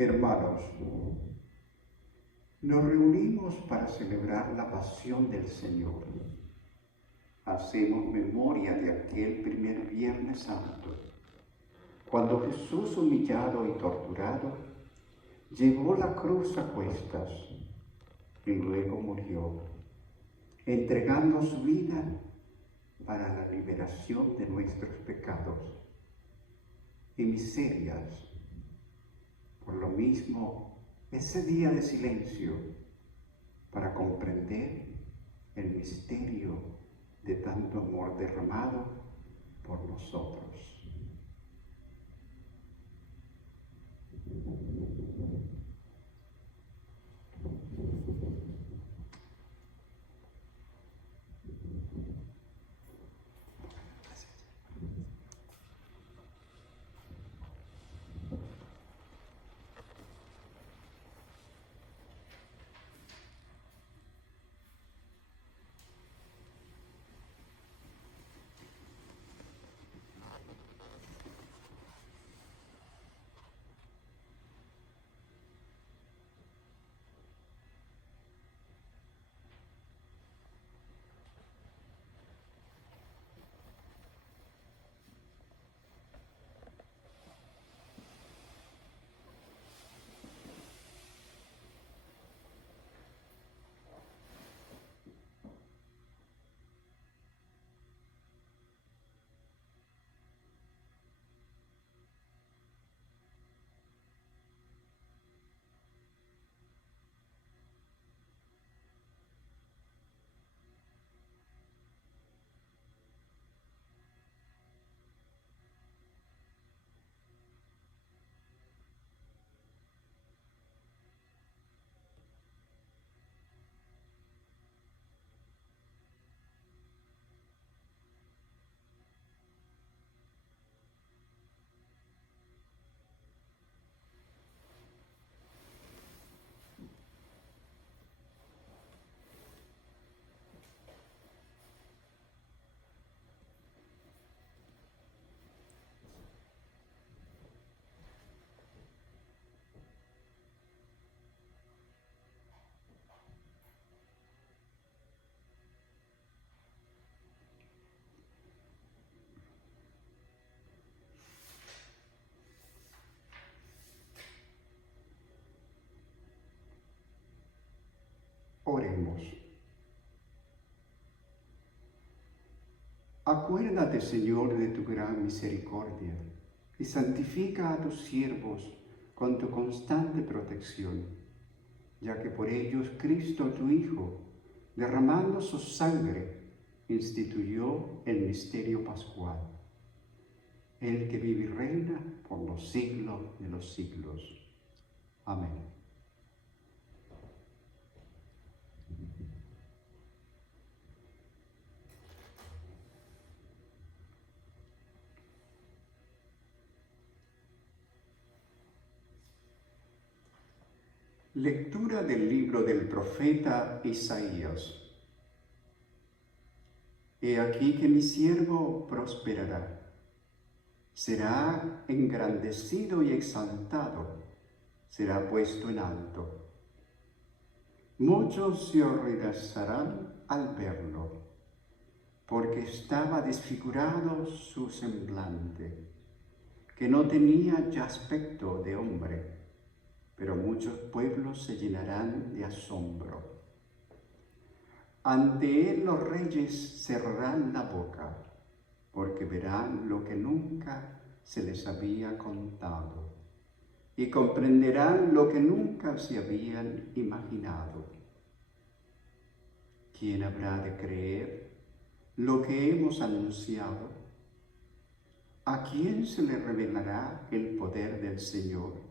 Hermanos, nos reunimos para celebrar la pasión del Señor. Hacemos memoria de aquel primer Viernes Santo, cuando Jesús, humillado y torturado, llevó la cruz a cuestas y luego murió, entregando su vida para la liberación de nuestros pecados y miserias. Por lo mismo, ese día de silencio para comprender el misterio de tanto amor derramado por nosotros. Oremos. Acuérdate, Señor, de tu gran misericordia y santifica a tus siervos con tu constante protección, ya que por ellos Cristo, tu Hijo, derramando su sangre, instituyó el misterio pascual, el que vive y reina por los siglos de los siglos. Amén. Lectura del libro del profeta Isaías. He aquí que mi siervo prosperará, será engrandecido y exaltado, será puesto en alto. Muchos se horrorizarán al verlo, porque estaba desfigurado su semblante, que no tenía ya aspecto de hombre. Pero muchos pueblos se llenarán de asombro. Ante él los reyes cerrarán la boca, porque verán lo que nunca se les había contado, y comprenderán lo que nunca se habían imaginado. ¿Quién habrá de creer lo que hemos anunciado? ¿A quién se le revelará el poder del Señor?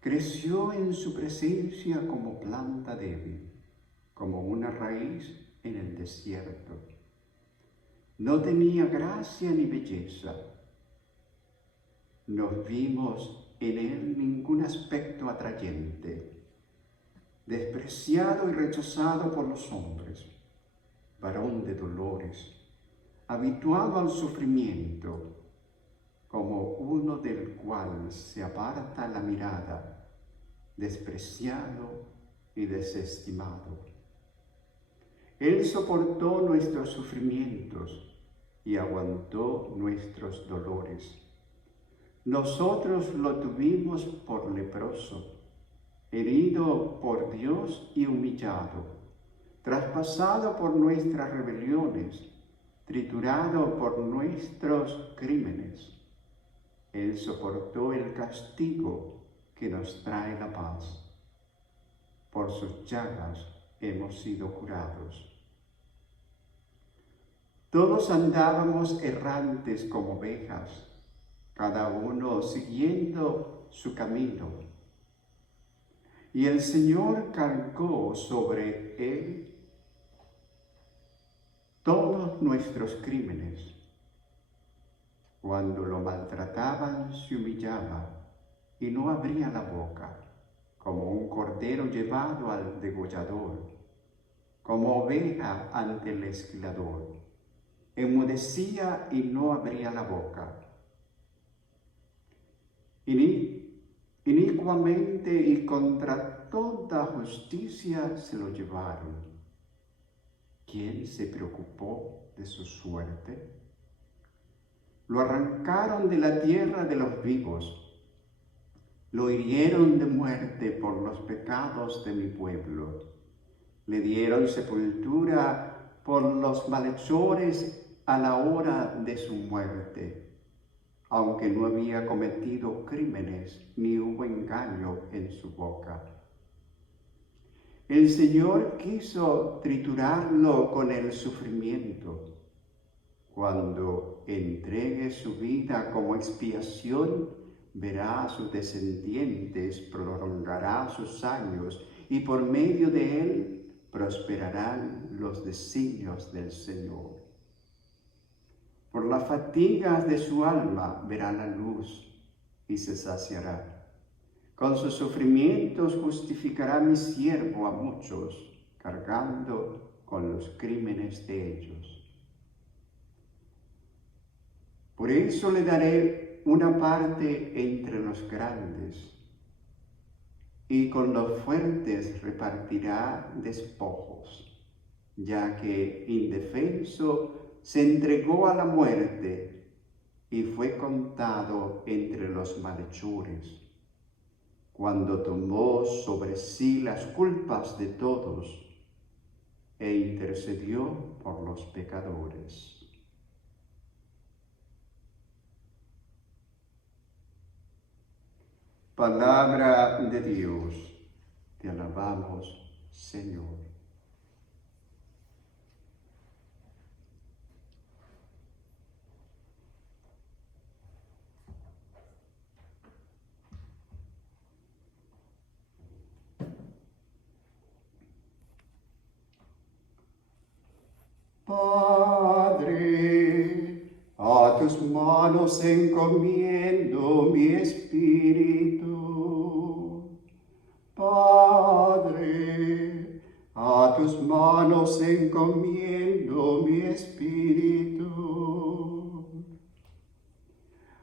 Creció en su presencia como planta débil, como una raíz en el desierto. No tenía gracia ni belleza. No vimos en él ningún aspecto atrayente. Despreciado y rechazado por los hombres, varón de dolores, habituado al sufrimiento, como uno del cual se aparta la mirada, despreciado y desestimado. Él soportó nuestros sufrimientos y aguantó nuestros dolores. Nosotros lo tuvimos por leproso, herido por Dios y humillado, traspasado por nuestras rebeliones, triturado por nuestros crímenes. Él soportó el castigo que nos trae la paz. Por sus llagas hemos sido curados. Todos andábamos errantes como ovejas, cada uno siguiendo su camino. Y el Señor cargó sobre él todos nuestros crímenes. Cuando lo maltrataban, se humillaba y no abría la boca, como un cordero llevado al degollador, como oveja ante el esquilador. Enmudecía y no abría la boca. Inicuamente y contra toda justicia se lo llevaron. ¿Quién se preocupó de su suerte? Lo arrancaron de la tierra de los vivos. Lo hirieron de muerte por los pecados de mi pueblo. Le dieron sepultura por los malhechores a la hora de su muerte, aunque no había cometido crímenes ni hubo engaño en su boca. El Señor quiso triturarlo con el sufrimiento. Cuando entregue su vida como expiación, verá a sus descendientes, prolongará sus años y por medio de él prosperarán los designios del Señor. Por las fatigas de su alma verá la luz y se saciará. Con sus sufrimientos justificará mi siervo a muchos, cargando con los crímenes de ellos. Por eso le daré una parte entre los grandes, y con los fuertes repartirá despojos, ya que indefenso se entregó a la muerte y fue contado entre los malhechores. Cuando tomó sobre sí las culpas de todos e intercedió por los pecadores. Palabra de Dios, te alabamos, Señor. Padre, a tus manos encomiendo mi espíritu. Padre, a tus manos encomiendo mi espíritu.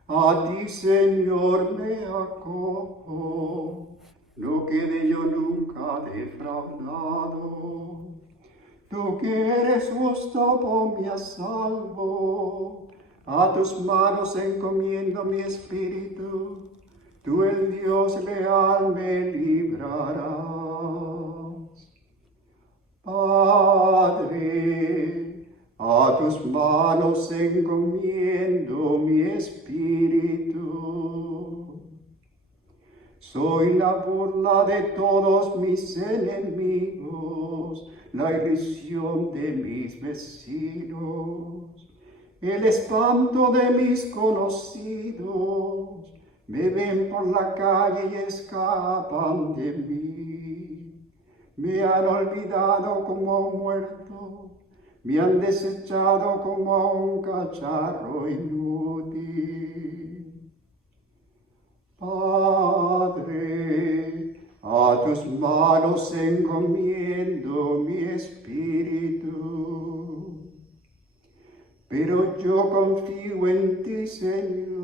A ti, Señor, me acojo, no quede yo nunca defraudado. Tú que eres justo, ponme a salvo. A tus manos encomiendo mi espíritu. Tú, el Dios leal, me librarás. Padre, a tus manos encomiendo mi espíritu. Soy la burla de todos mis enemigos, la irrisión de mis vecinos, el espanto de mis conocidos. Me ven por la calle y escapan de mí. Me han olvidado como a un muerto, me han desechado como a un cacharro inútil. Padre, a tus manos encomiendo mi espíritu. Pero yo confío en ti, Señor.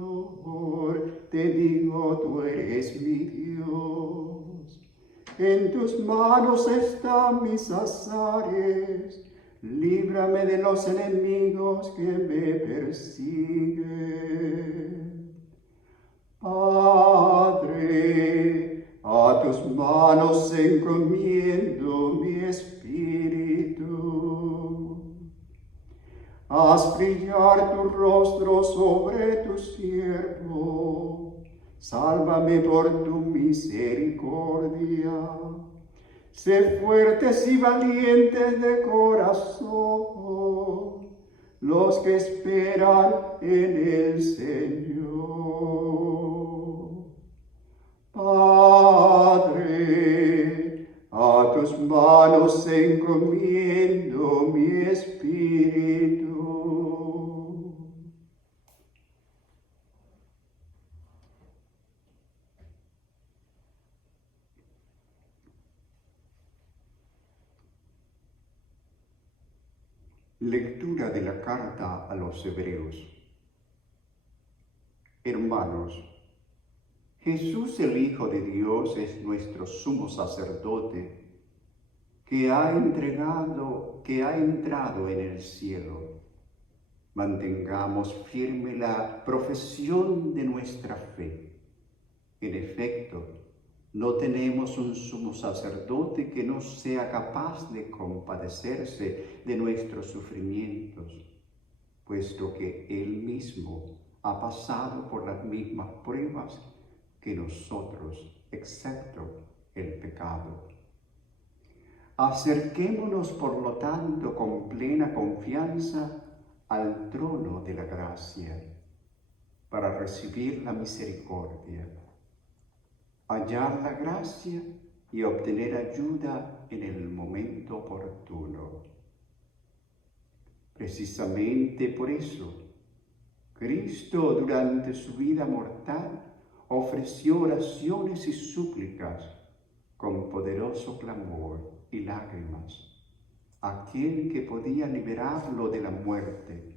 te digo, tú eres mi Dios. En tus manos están mis azares, líbrame de los enemigos que me persiguen. Padre, a tus manos encomiendo mi espíritu. Haz brillar tu rostro sobre tu siervo, sálvame por tu misericordia. Sé fuertes y valientes de corazón los que esperan en el Señor. Padre, a tus manos encomiendo mi espíritu. Lectura de la carta a los Hebreos. Hermanos, Jesús el Hijo de Dios es nuestro sumo sacerdote que ha entrado en el cielo. Mantengamos firme la profesión de nuestra fe. En efecto, no tenemos un sumo sacerdote que no sea capaz de compadecerse de nuestros sufrimientos, puesto que Él mismo ha pasado por las mismas pruebas que nosotros, excepto el pecado. Acerquémonos, por lo tanto, con plena confianza al trono de la gracia, para recibir la misericordia, hallar la gracia y obtener ayuda en el momento oportuno. Precisamente por eso, Cristo durante su vida mortal ofreció oraciones y súplicas con poderoso clamor y lágrimas a aquel que podía liberarlo de la muerte,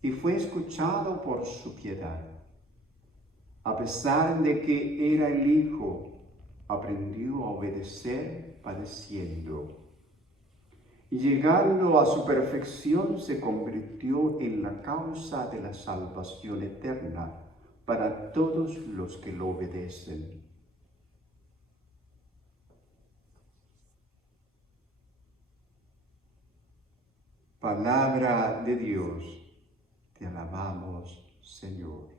y fue escuchado por su piedad. A pesar de que era el Hijo, aprendió a obedecer padeciendo. Y llegando a su perfección, se convirtió en la causa de la salvación eterna para todos los que lo obedecen. Palabra de Dios, te alabamos, Señor.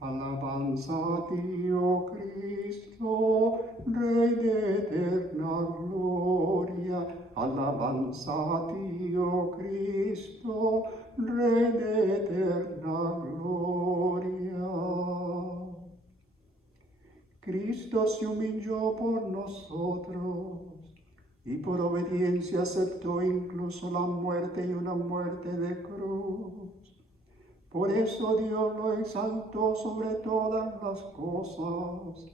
Alabanza a ti, oh Cristo, Rey de eterna gloria. Alabanza a ti, oh Cristo, Rey de eterna gloria. Cristo se humilló por nosotros y por obediencia aceptó incluso la muerte y una muerte de cruz. Por eso Dios lo exaltó sobre todas las cosas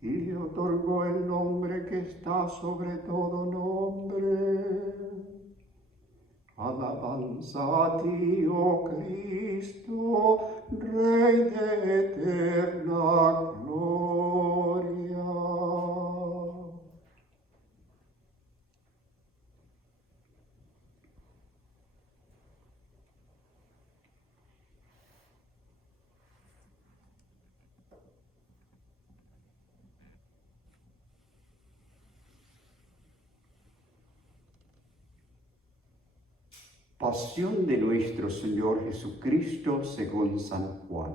y le otorgó el nombre que está sobre todo nombre. Alabanza a ti, oh Cristo, Rey de eterna gloria. Pasión de nuestro Señor Jesucristo según San Juan.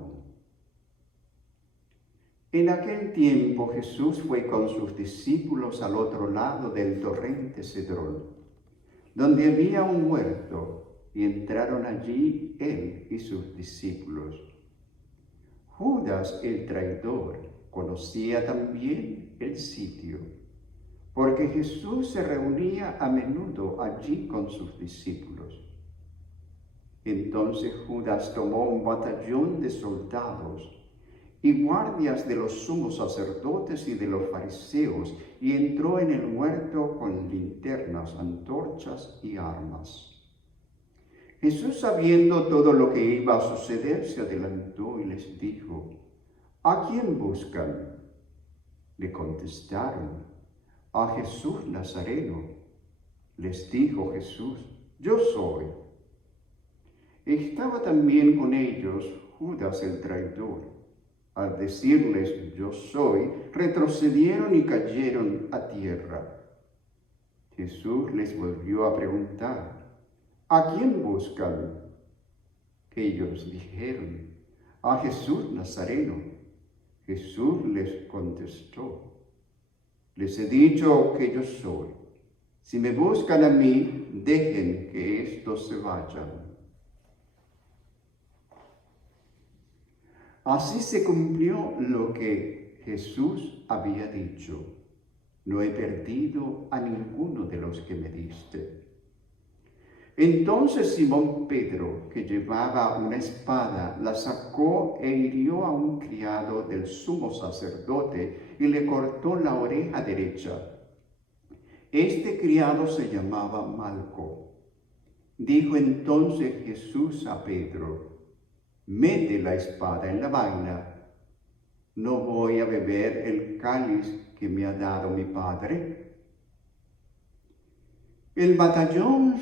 En aquel tiempo Jesús fue con sus discípulos al otro lado del torrente Cedrón, donde había un huerto, y entraron allí él y sus discípulos. Judas, el traidor, conocía también el sitio, porque Jesús se reunía a menudo allí con sus discípulos. Entonces Judas tomó un batallón de soldados y guardias de los sumos sacerdotes y de los fariseos, y entró en el huerto con linternas, antorchas y armas. Jesús, sabiendo todo lo que iba a suceder, se adelantó y les dijo: ¿A quién buscan? Le contestaron: a Jesús Nazareno. Les dijo Jesús: yo soy. Estaba también con ellos Judas el traidor. Al decirles: yo soy, retrocedieron y cayeron a tierra. Jesús les volvió a preguntar: ¿a quién buscan? Ellos dijeron: a Jesús Nazareno. Jesús les contestó: les he dicho que yo soy. Si me buscan a mí, dejen que estos se vayan. Así se cumplió lo que Jesús había dicho: no he perdido a ninguno de los que me diste. Entonces Simón Pedro, que llevaba una espada, la sacó e hirió a un criado del sumo sacerdote y le cortó la oreja derecha. Este criado se llamaba Malco. Dijo entonces Jesús a Pedro: mete la espada en la vaina. ¿No voy a beber el cáliz que me ha dado mi Padre? El batallón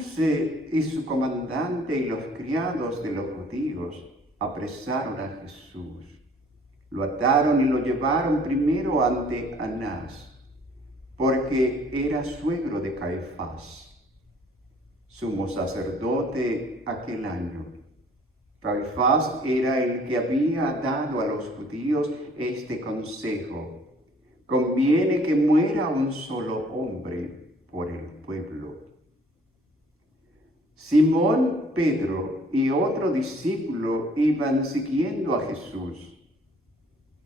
y su comandante y los criados de los judíos apresaron a Jesús. Lo ataron y lo llevaron primero ante Anás, porque era suegro de Caifás, sumo sacerdote aquel año. Caifás era el que había dado a los judíos este consejo: conviene que muera un solo hombre por el pueblo. Simón Pedro y otro discípulo iban siguiendo a Jesús.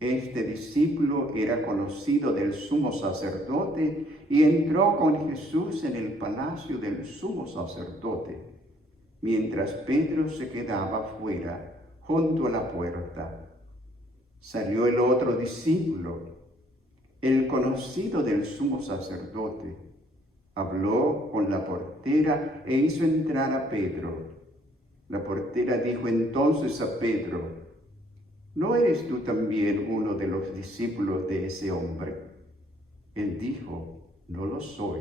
Este discípulo era conocido del sumo sacerdote y entró con Jesús en el palacio del sumo sacerdote, mientras Pedro se quedaba fuera, junto a la puerta. Salió el otro discípulo, el conocido del sumo sacerdote. Habló con la portera e hizo entrar a Pedro. La portera dijo entonces a Pedro: ¿no eres tú también uno de los discípulos de ese hombre? Él dijo: no lo soy.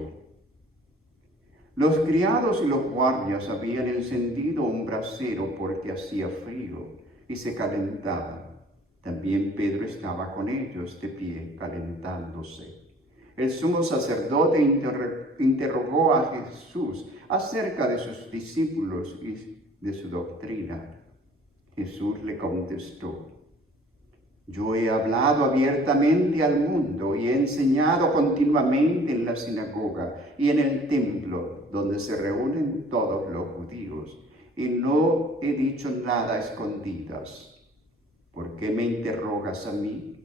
Los criados y los guardias habían encendido un brasero porque hacía frío y se calentaba. También Pedro estaba con ellos de pie, calentándose. El sumo sacerdote interrogó a Jesús acerca de sus discípulos y de su doctrina. Jesús le contestó: yo he hablado abiertamente al mundo y he enseñado continuamente en la sinagoga y en el templo donde se reúnen todos los judíos, y no he dicho nada a escondidas. ¿Por qué me interrogas a mí?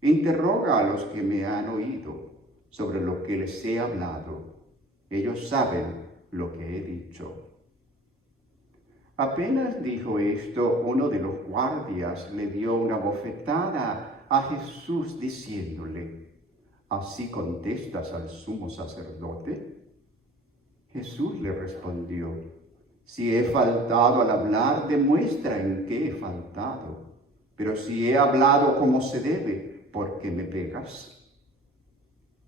Interroga a los que me han oído sobre lo que les he hablado. Ellos saben lo que he dicho. Apenas dijo esto, uno de los guardias le dio una bofetada a Jesús diciéndole: ¿así contestas al sumo sacerdote? Jesús le respondió: si he faltado al hablar, demuestra en qué he faltado. Pero si he hablado como se debe, ¿por qué me pegas?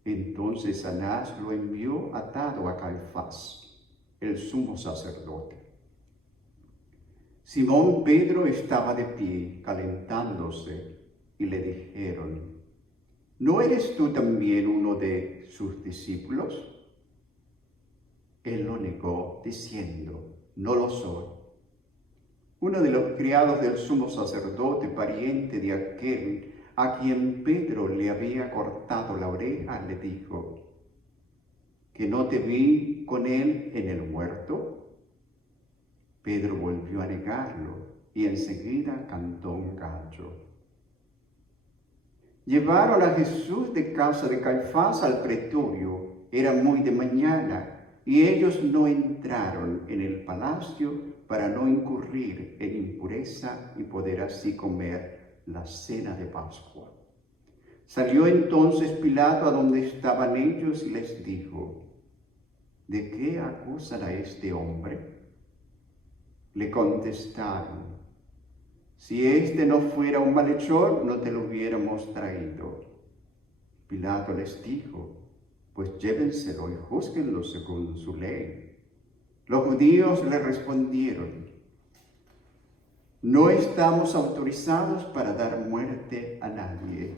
Entonces Anás lo envió atado a Caifás, el sumo sacerdote. Simón Pedro estaba de pie, calentándose, y le dijeron: ¿no eres tú también uno de sus discípulos? Él lo negó, diciendo: no lo soy. Uno de los criados del sumo sacerdote, pariente de aquel a quien Pedro le había cortado la oreja, le dijo: ¿que no te vi con él en el huerto? Pedro volvió a negarlo y enseguida cantó un gallo. Llevaron a Jesús de casa de Caifás al pretorio. Era muy de mañana y ellos no entraron en el palacio para no incurrir en impureza y poder así comer la cena de Pascua. Salió entonces Pilato a donde estaban ellos y les dijo: ¿de qué acusan a este hombre? Le contestaron: si este no fuera un malhechor, no te lo hubiéramos traído. Pilato les dijo: pues llévenselo y júzguenlo según su ley. Los judíos le respondieron: no estamos autorizados para dar muerte a nadie.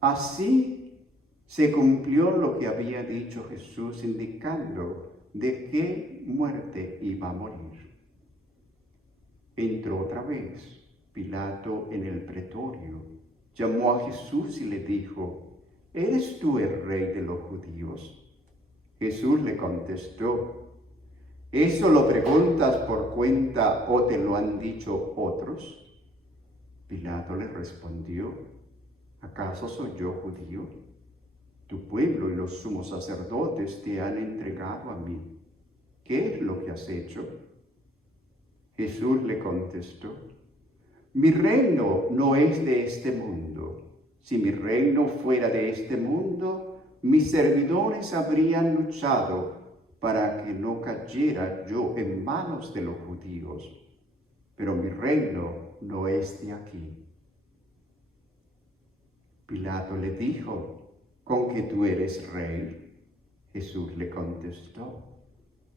Así se cumplió lo que había dicho Jesús, indicando de qué muerte iba a morir. Entró otra vez Pilato en el pretorio, llamó a Jesús y le dijo: ¿eres tú el rey de los judíos? Jesús le contestó: ¿eso lo preguntas por cuenta o te lo han dicho otros? Pilato le respondió: ¿acaso soy yo judío? Tu pueblo y los sumos sacerdotes te han entregado a mí. ¿Qué es lo que has hecho? Jesús le contestó: mi reino no es de este mundo. Si mi reino fuera de este mundo, mis servidores habrían luchado para que no cayera yo en manos de los judíos. Pero mi reino no es de aquí. Pilato le dijo: ¿con que tú eres rey? Jesús le contestó: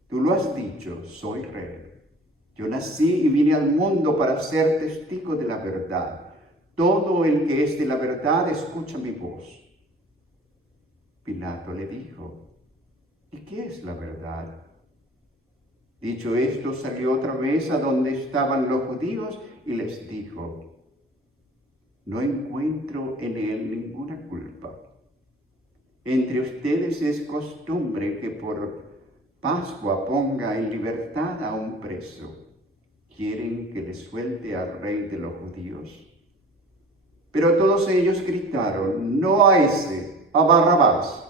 tú lo has dicho, soy rey. Yo nací y vine al mundo para ser testigo de la verdad. Todo el que es de la verdad escucha mi voz. Pilato le dijo: ¿y qué es la verdad? Dicho esto, salió otra vez a donde estaban los judíos y les dijo: no encuentro en él ninguna culpa. Entre ustedes es costumbre que por Pascua ponga en libertad a un preso. ¿Quieren que le suelte al rey de los judíos? Pero todos ellos gritaron: no a ese, a Barrabás.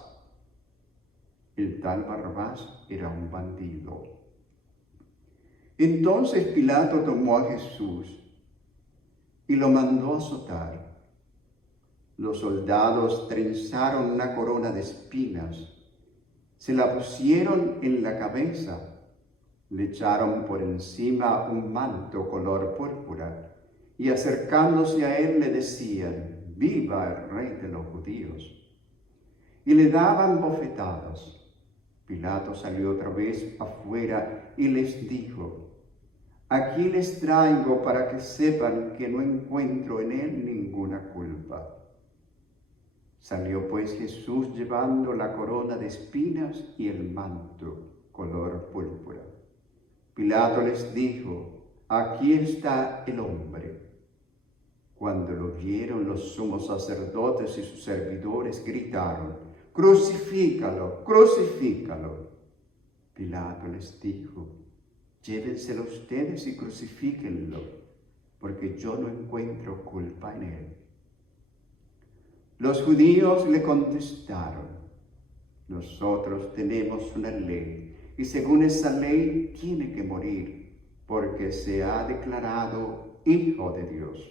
El tal Barrabás era un bandido. Entonces Pilato tomó a Jesús y lo mandó azotar. Los soldados trenzaron una corona de espinas, se la pusieron en la cabeza, le echaron por encima un manto color púrpura y acercándose a él le decían: ¡viva el rey de los judíos! Y le daban bofetadas. Pilato salió otra vez afuera y les dijo: aquí les traigo para que sepan que no encuentro en él ninguna culpa. Salió pues Jesús llevando la corona de espinas y el manto color púrpura. Pilato les dijo: aquí está el hombre. Cuando lo vieron, los sumos sacerdotes y sus servidores gritaron: ¡crucifícalo, crucifícalo! Pilato les dijo: llévenselo ustedes y crucifíquenlo, porque yo no encuentro culpa en él. Los judíos le contestaron: nosotros tenemos una ley, y según esa ley tiene que morir, porque se ha declarado Hijo de Dios.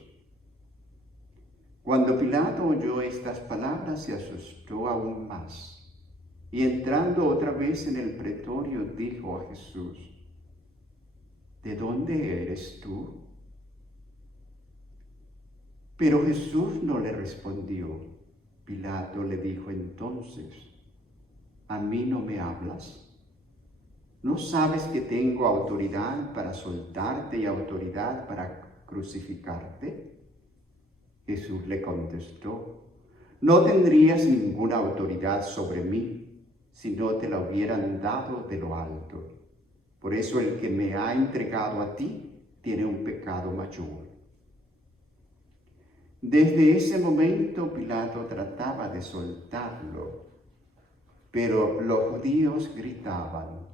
Cuando Pilato oyó estas palabras, se asustó aún más, y entrando otra vez en el pretorio, dijo a Jesús: ¿de dónde eres tú? Pero Jesús no le respondió. Pilato le dijo entonces: ¿a mí no me hablas? ¿No sabes que tengo autoridad para soltarte y autoridad para crucificarte? Jesús le contestó: no tendrías ninguna autoridad sobre mí si no te la hubieran dado de lo alto. Por eso el que me ha entregado a ti tiene un pecado mayor. Desde ese momento Pilato trataba de soltarlo, pero los judíos gritaban: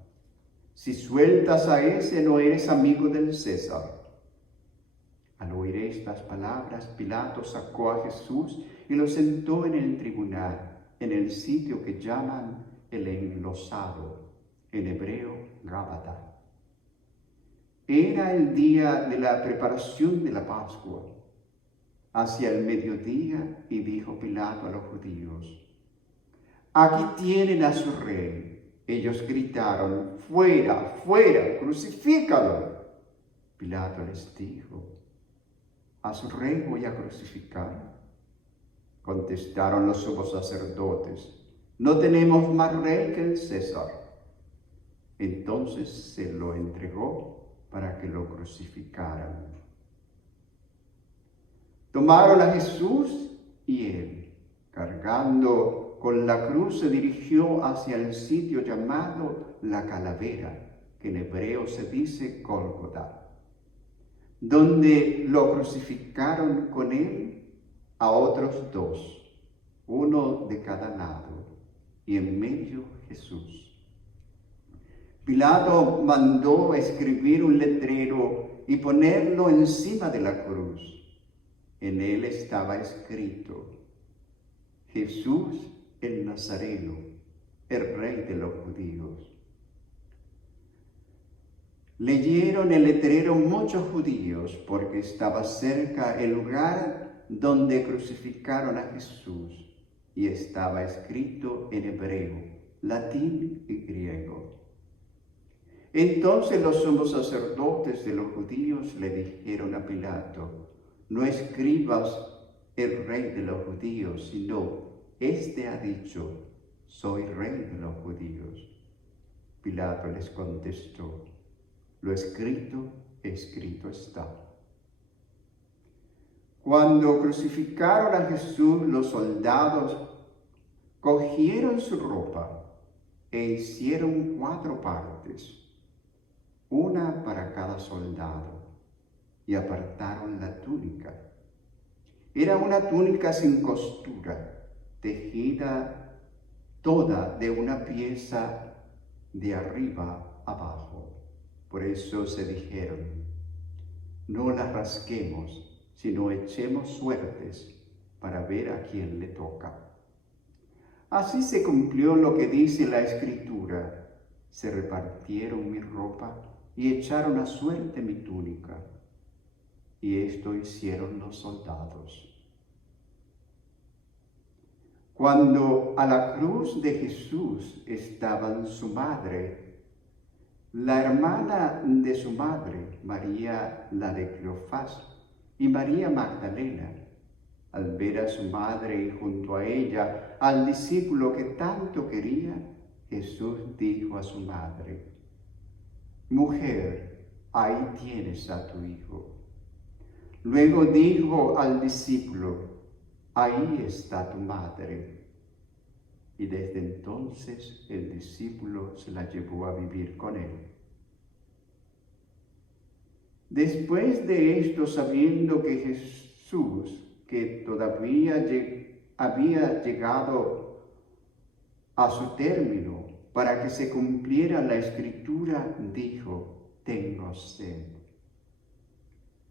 si sueltas a ese, no eres amigo del César. Al oír estas palabras, Pilato sacó a Jesús y lo sentó en el tribunal, en el sitio que llaman el enlosado, en hebreo Gábata. Era el día de la preparación de la Pascua, hacia el mediodía, y dijo Pilato a los judíos: aquí tienen a su rey. Ellos gritaron: «¡Fuera, fuera, crucifícalo!». Pilato les dijo: «¿A su rey voy a crucificar?». Contestaron los sumos sacerdotes: «No tenemos más rey que el César». Entonces se lo entregó para que lo crucificaran. Tomaron a Jesús y él, cargando con la cruz, se dirigió hacia el sitio llamado la Calavera, que en hebreo se dice Gólgota, donde lo crucificaron con él a otros dos, uno de cada lado, y en medio Jesús. Pilato mandó escribir un letrero y ponerlo encima de la cruz. En él estaba escrito: «Jesús el Nazareno, el Rey de los judíos». Leyeron el letrero muchos judíos porque estaba cerca el lugar donde crucificaron a Jesús y estaba escrito en hebreo, latín y griego. Entonces los sumos sacerdotes de los judíos le dijeron a Pilato: «No escribas el Rey de los judíos, sino este ha dicho: soy Rey de los judíos». Pilato les contestó: «Lo escrito, escrito está». Cuando crucificaron a Jesús, los soldados cogieron su ropa e hicieron 4 partes, una para cada soldado, y apartaron la túnica. Era una túnica sin costura, tejida toda de una pieza de arriba abajo. Por eso se dijeron: «No la rasguemos, sino echemos suertes para ver a quién le toca». Así se cumplió lo que dice la Escritura: «Se repartieron mi ropa y echaron a suerte mi túnica». Y esto hicieron los soldados. Cuando a la cruz de Jesús estaban su madre, la hermana de su madre, María la de Cleofás, y María Magdalena, al ver a su madre y junto a ella al discípulo que tanto quería, Jesús dijo a su madre: «Mujer, ahí tienes a tu hijo». Luego dijo al discípulo: «Ahí está tu madre». Y desde entonces el discípulo se la llevó a vivir con él. Después de esto, sabiendo que Jesús, que todavía había llegado a su término, para que se cumpliera la Escritura, dijo: «Tengo sed».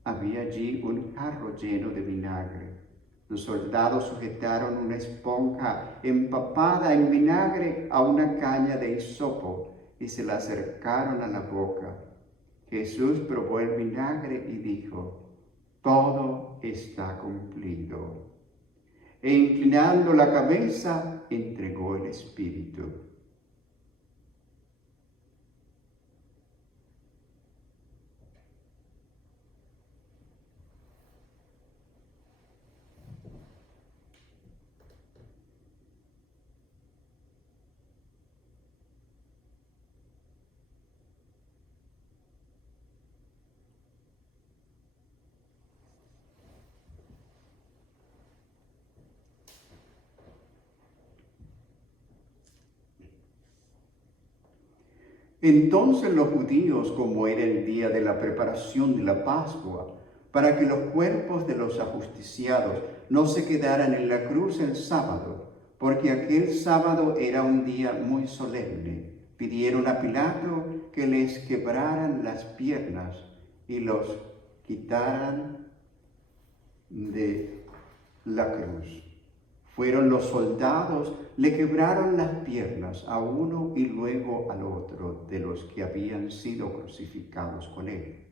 Había allí un jarro lleno de vinagre. Los soldados sujetaron una esponja empapada en vinagre a una caña de hisopo y se la acercaron a la boca. Jesús probó el vinagre y dijo: «Todo está cumplido». E inclinando la cabeza, entregó el espíritu. Entonces los judíos, como era el día de la preparación de la Pascua, para que los cuerpos de los ajusticiados no se quedaran en la cruz el sábado, porque aquel sábado era un día muy solemne, pidieron a Pilato que les quebraran las piernas y los quitaran de la cruz. Fueron los soldados, le quebraron las piernas a uno y luego al otro de los que habían sido crucificados con él.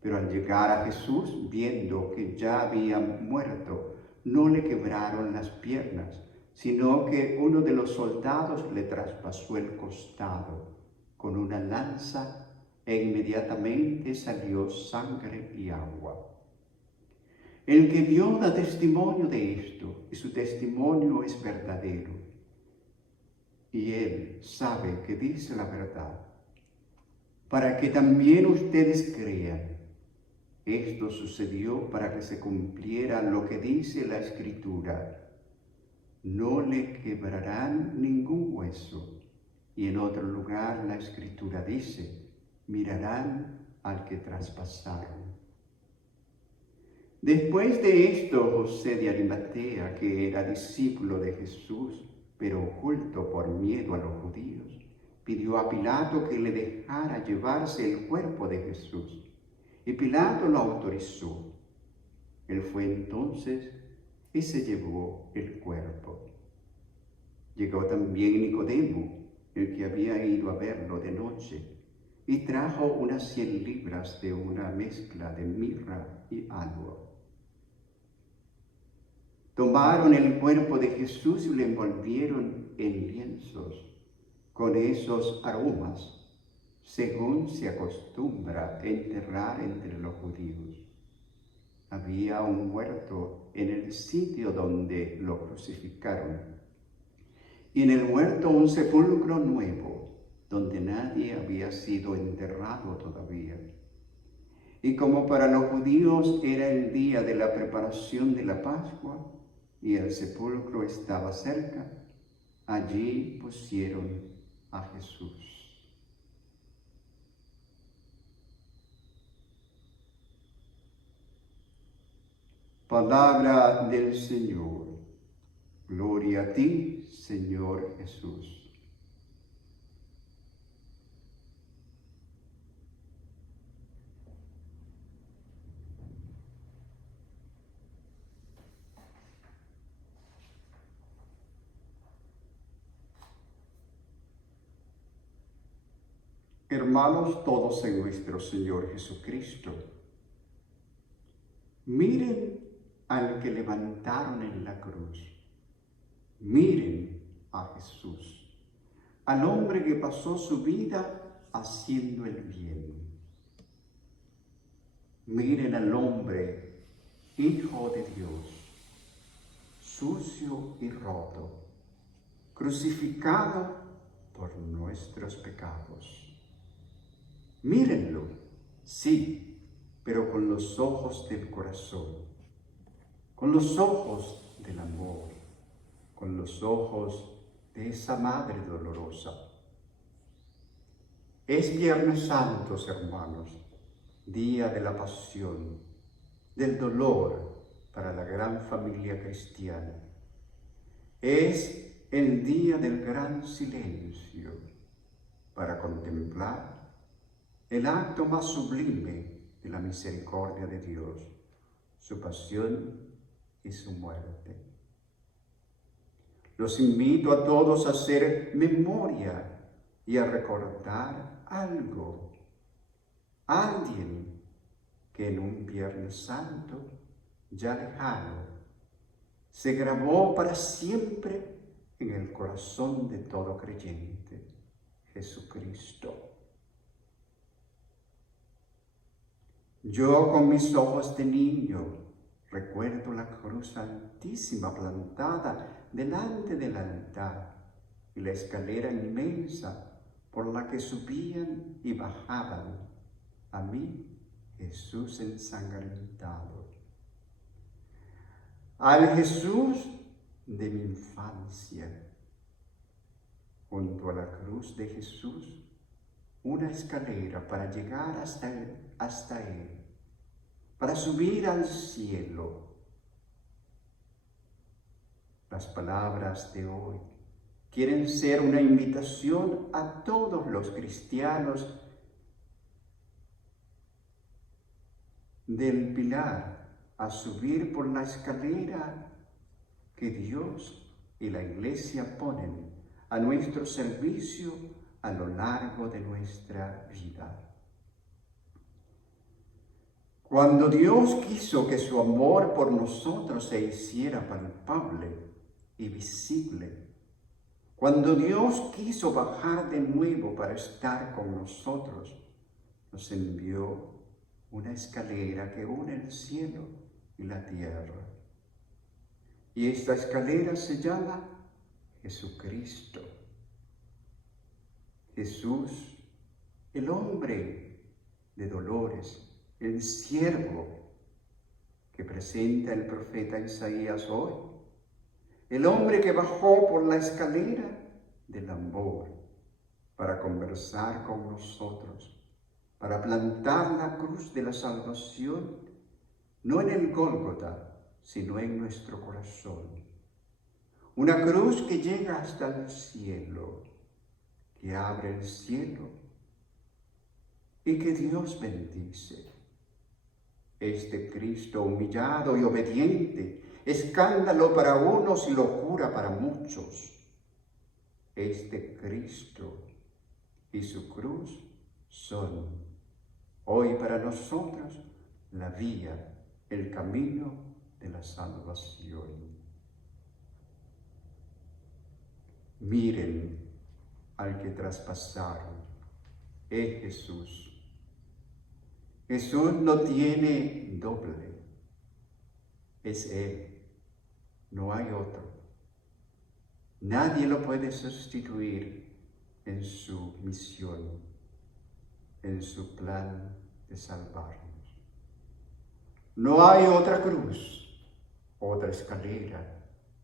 Pero al llegar a Jesús, viendo que ya había muerto, no le quebraron las piernas, sino que uno de los soldados le traspasó el costado con una lanza e inmediatamente salió sangre y agua. El que vio da testimonio de esto, y su testimonio es verdadero. Y él sabe que dice la verdad, para que también ustedes crean. Esto sucedió para que se cumpliera lo que dice la Escritura: no le quebrarán ningún hueso. Y en otro lugar la Escritura dice: mirarán al que traspasaron. Después de esto, José de Arimatea, que era discípulo de Jesús, pero oculto por miedo a los judíos, pidió a Pilato que le dejara llevarse el cuerpo de Jesús. Y Pilato lo autorizó. Él fue entonces y se llevó el cuerpo. Llegó también Nicodemo, el que había ido a verlo de noche, y trajo unas 100 libras de una mezcla de mirra y aloe. Tomaron el cuerpo de Jesús y lo envolvieron en lienzos con esos aromas, según se acostumbra enterrar entre los judíos. Había un huerto en el sitio donde lo crucificaron, y en el huerto un sepulcro nuevo, donde nadie había sido enterrado todavía. Y como para los judíos era el día de la preparación de la Pascua, y el sepulcro estaba cerca, allí pusieron a Jesús. Palabra del Señor. Gloria a ti, Señor Jesús. Hermanos todos en nuestro Señor Jesucristo, miren al que levantaron en la cruz. Miren a Jesús, al hombre que pasó su vida haciendo el bien. Miren al hombre, Hijo de Dios, sucio y roto, crucificado por nuestros pecados. Mírenlo, sí, pero con los ojos del corazón, con los ojos del amor, con los ojos de esa Madre dolorosa. Es Viernes Santo, hermanos, día de la pasión, del dolor para la gran familia cristiana. Es el día del gran silencio para contemplar el acto más sublime de la misericordia de Dios, su pasión y su muerte. Los invito a todos a hacer memoria y a recordar algo, alguien que en un Viernes Santo ya lejano se grabó para siempre en el corazón de todo creyente, Jesucristo. Yo con mis ojos de niño recuerdo la cruz altísima plantada delante del altar y la escalera inmensa por la que subían y bajaban a mí Jesús ensangrentado. Al Jesús de mi infancia. Junto a la cruz de Jesús, una escalera para llegar hasta Él, para subir al cielo. Las palabras de hoy quieren ser una invitación a todos los cristianos del Pilar a subir por la escalera que Dios y la Iglesia ponen a nuestro servicio a lo largo de nuestra vida. Cuando Dios quiso que su amor por nosotros se hiciera palpable y visible. Cuando Dios quiso bajar de nuevo para estar con nosotros, nos envió una escalera que une el cielo y la tierra. Y esta escalera se llama Jesucristo. Jesús, el hombre de dolores, el siervo que presenta el profeta Isaías hoy, el hombre que bajó por la escalera del amor para conversar con nosotros, para plantar la cruz de la salvación, no en el Gólgota, sino en nuestro corazón. Una cruz que llega hasta el cielo, que abre el cielo y que Dios bendice. Este Cristo humillado y obediente, escándalo para unos y locura para muchos. Este Cristo y su cruz son hoy para nosotros la vía, el camino de la salvación. Miren al que traspasaron, es Jesús. Jesús no tiene doble, es Él, no hay otro. Nadie lo puede sustituir en su misión, en su plan de salvarnos. No hay otra cruz, otra escalera,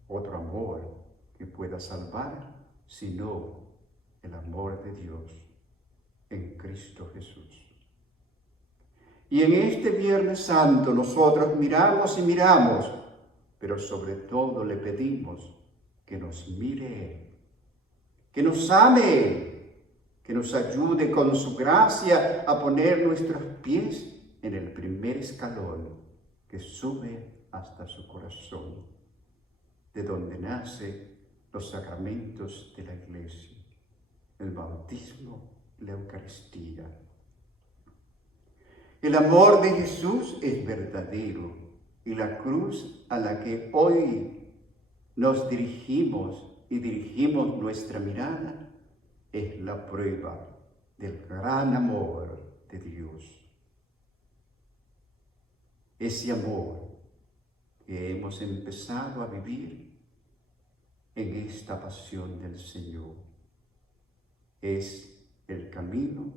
otro amor que pueda salvar, sino el amor de Dios en Cristo Jesús. Y en este Viernes Santo nosotros miramos y miramos, pero sobre todo le pedimos que nos mire Él, que nos ame Él, que nos ayude con su gracia a poner nuestros pies en el primer escalón que sube hasta su corazón, de donde nacen los sacramentos de la Iglesia, el bautismo y la Eucaristía. El amor de Jesús es verdadero y la cruz a la que hoy nos dirigimos y dirigimos nuestra mirada es la prueba del gran amor de Dios. Ese amor que hemos empezado a vivir en esta pasión del Señor es el camino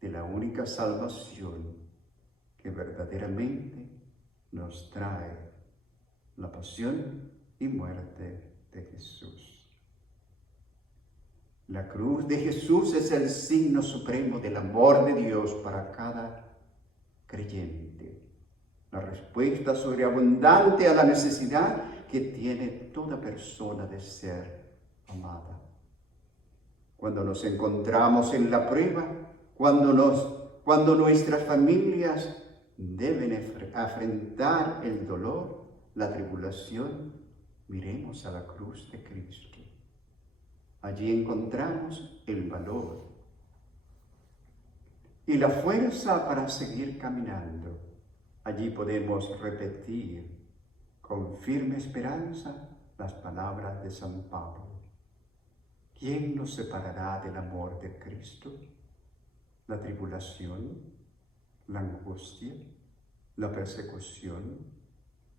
de la única salvación que verdaderamente nos trae la pasión y muerte de Jesús. La cruz de Jesús es el signo supremo del amor de Dios para cada creyente, la respuesta sobreabundante a la necesidad que tiene toda persona de ser amada. Cuando nos encontramos en la prueba, cuando nuestras familias deben afrontar el dolor, la tribulación, miremos a la cruz de Cristo. Allí encontramos el valor y la fuerza para seguir caminando. Allí podemos repetir con firme esperanza las palabras de San Pablo. ¿Quién nos separará del amor de Cristo? La tribulación, la angustia, la persecución,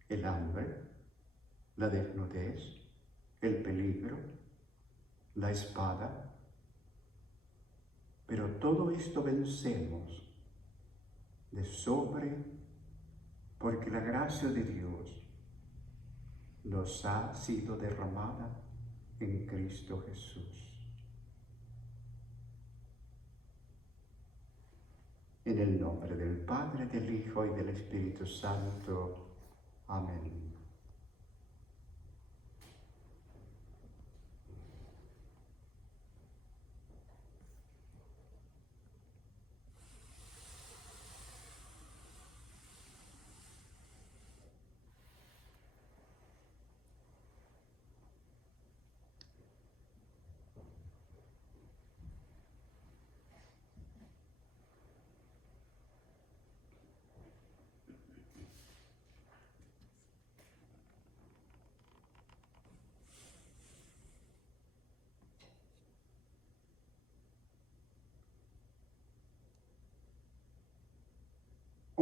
el hambre, la desnudez, el peligro, la espada. Pero todo esto vencemos de sobre, porque la gracia de Dios nos ha sido derramada en Cristo Jesús. En el nombre del Padre, del Hijo y del Espíritu Santo. Amén.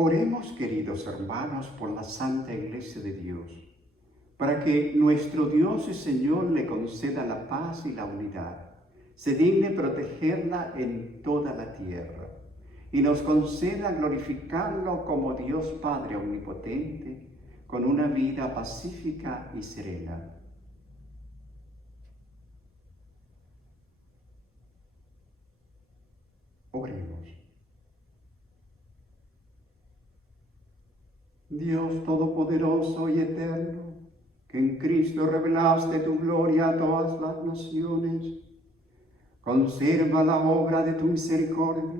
Oremos, queridos hermanos, por la Santa Iglesia de Dios, para que nuestro Dios y Señor le conceda la paz y la unidad, se digne protegerla en toda la tierra, y nos conceda glorificarlo como Dios Padre Omnipotente, con una vida pacífica y serena. Oremos. Dios Todopoderoso y Eterno, que en Cristo revelaste tu gloria a todas las naciones, conserva la obra de tu misericordia,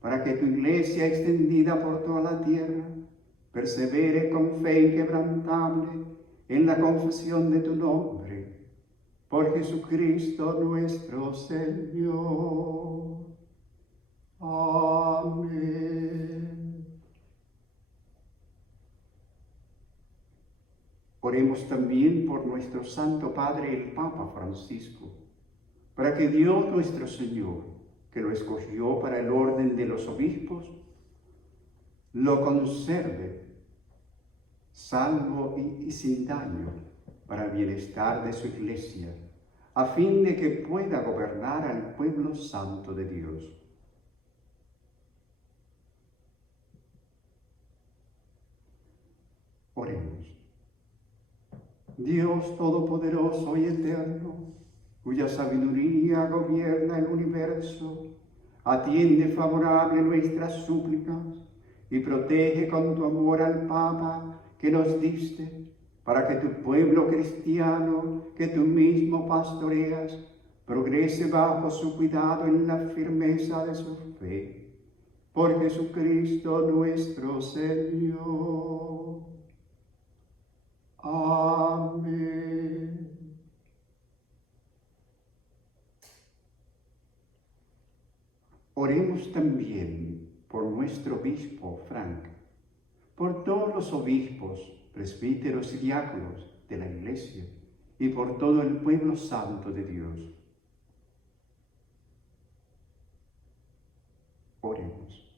para que tu Iglesia, extendida por toda la tierra, persevere con fe inquebrantable en la confesión de tu nombre. Por Jesucristo nuestro Señor. Amén. Oremos también por nuestro Santo Padre, el Papa Francisco, para que Dios nuestro Señor, que lo escogió para el orden de los obispos, lo conserve salvo y sin daño para el bienestar de su Iglesia, a fin de que pueda gobernar al pueblo santo de Dios. Oremos. Dios Todopoderoso y Eterno, cuya sabiduría gobierna el universo, atiende favorable nuestras súplicas y protege con tu amor al Papa que nos diste, para que tu pueblo cristiano, que tú mismo pastoreas, progrese bajo su cuidado en la firmeza de su fe. Por Jesucristo nuestro Señor. Amén. Oremos también por nuestro obispo Frank, por todos los obispos, presbíteros y diáconos de la Iglesia y por todo el pueblo santo de Dios. Oremos.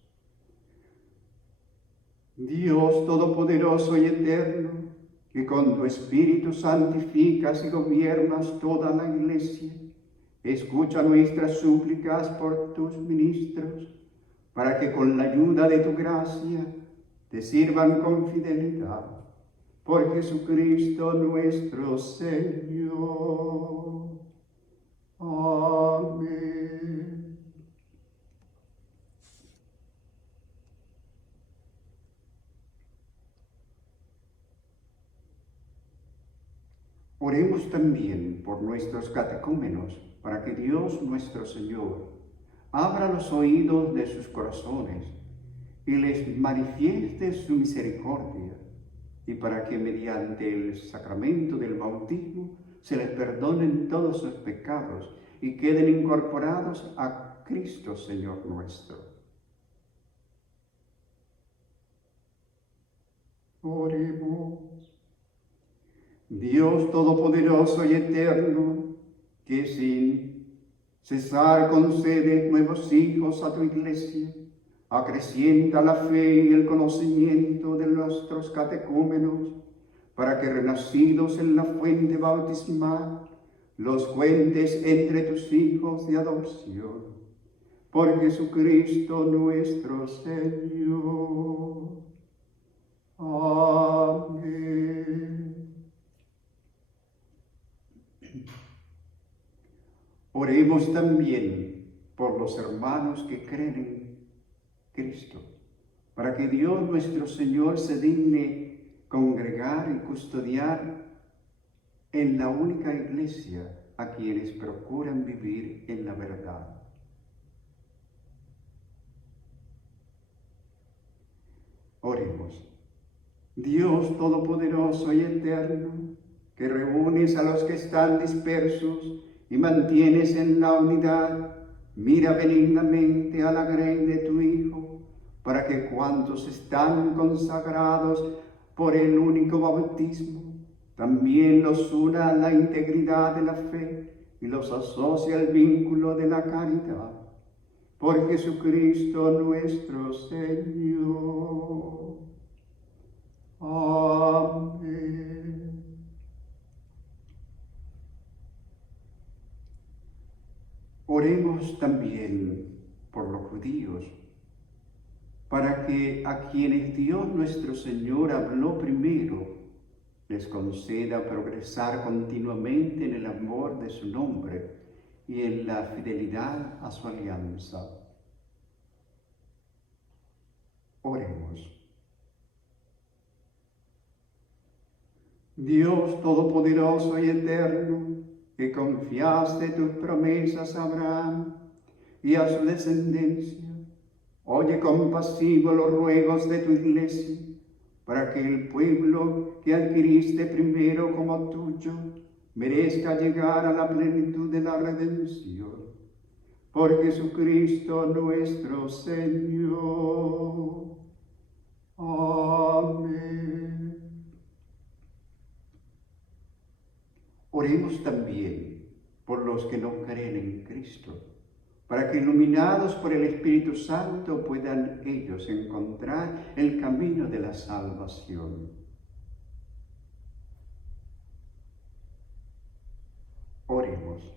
Dios Todopoderoso y Eterno, que con tu Espíritu santificas y gobiernas toda la Iglesia, escucha nuestras súplicas por tus ministros, para que con la ayuda de tu gracia te sirvan con fidelidad. Por Jesucristo nuestro Señor. Amén. Oremos también por nuestros catecúmenos, para que Dios nuestro Señor abra los oídos de sus corazones y les manifieste su misericordia, y para que mediante el sacramento del bautismo se les perdonen todos sus pecados y queden incorporados a Cristo Señor nuestro. Oremos. Dios Todopoderoso y Eterno, que sin cesar concede nuevos hijos a tu Iglesia, acrecienta la fe y el conocimiento de nuestros catecúmenos, para que renacidos en la fuente bautismal, los cuentes entre tus hijos de adopción. Por Jesucristo nuestro Señor. Amén. Oremos también por los hermanos que creen en Cristo, para que Dios nuestro Señor se digne congregar y custodiar en la única Iglesia a quienes procuran vivir en la verdad. Oremos. Dios Todopoderoso y Eterno, que reúnes a los que están dispersos y mantienes en la unidad, mira benignamente a la grey de tu Hijo, para que cuantos están consagrados por el único bautismo, también los una a la integridad de la fe y los asocia al vínculo de la caridad. por Jesucristo nuestro Señor. Amén. Oremos también por los judíos, para que a quienes Dios nuestro Señor habló primero, les conceda progresar continuamente en el amor de su nombre y en la fidelidad a su alianza. Oremos. Dios Todopoderoso y Eterno, que confiaste tus promesas a Abraham y a su descendencia, oye compasivo los ruegos de tu Iglesia, para que el pueblo que adquiriste primero como tuyo merezca llegar a la plenitud de la redención. Por Jesucristo nuestro Señor. Amén. Oremos también por los que no creen en Cristo, para que iluminados por el Espíritu Santo puedan ellos encontrar el camino de la salvación. Oremos.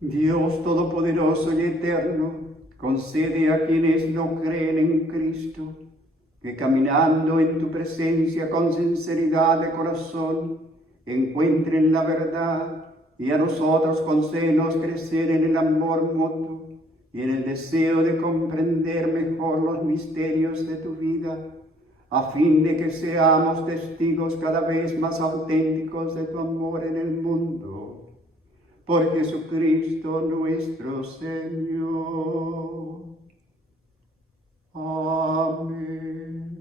Dios Todopoderoso y Eterno, concede a quienes no creen en Cristo, que caminando en tu presencia con sinceridad de corazón, encuentren la verdad, y a nosotros concédenos crecer en el amor mutuo y en el deseo de comprender mejor los misterios de tu vida, a fin de que seamos testigos cada vez más auténticos de tu amor en el mundo. Por Jesucristo nuestro Señor. Amén.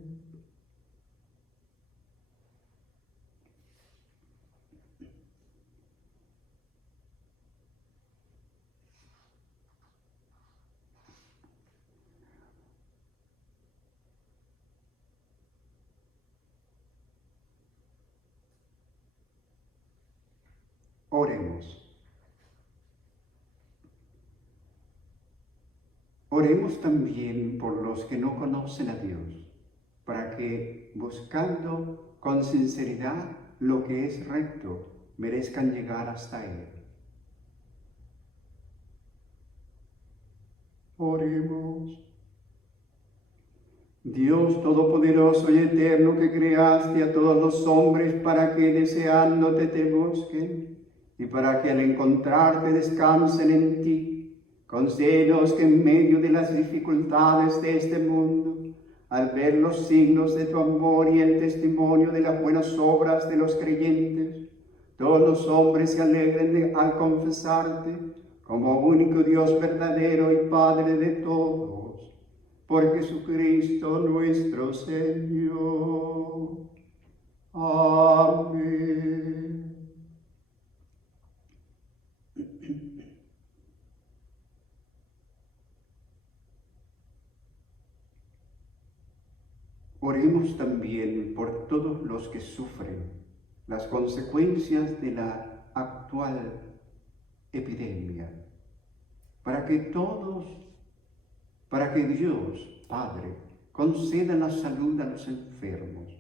Oremos. Oremos también por los que no conocen a Dios, para que, buscando con sinceridad lo que es recto, merezcan llegar hasta Él. Oremos. Dios Todopoderoso y Eterno, que creaste a todos los hombres para que deseándote te busquen, y para que al encontrarte descansen en ti, concédenos que en medio de las dificultades de este mundo, al ver los signos de tu amor y el testimonio de las buenas obras de los creyentes, todos los hombres se alegren al confesarte como único Dios verdadero y Padre de todos, por Jesucristo nuestro Señor. Amén. Oremos también por todos los que sufren las consecuencias de la actual epidemia, para que Dios, Padre, conceda la salud a los enfermos,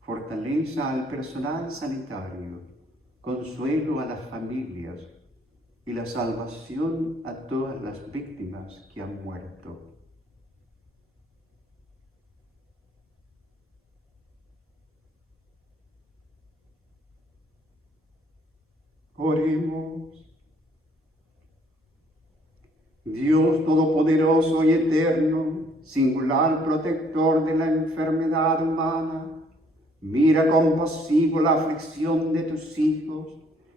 fortaleza al personal sanitario, consuelo a las familias y la salvación a todas las víctimas que han muerto. Oremos. Dios Todopoderoso y Eterno, singular protector de la enfermedad humana, mira compasivo la aflicción de tus hijos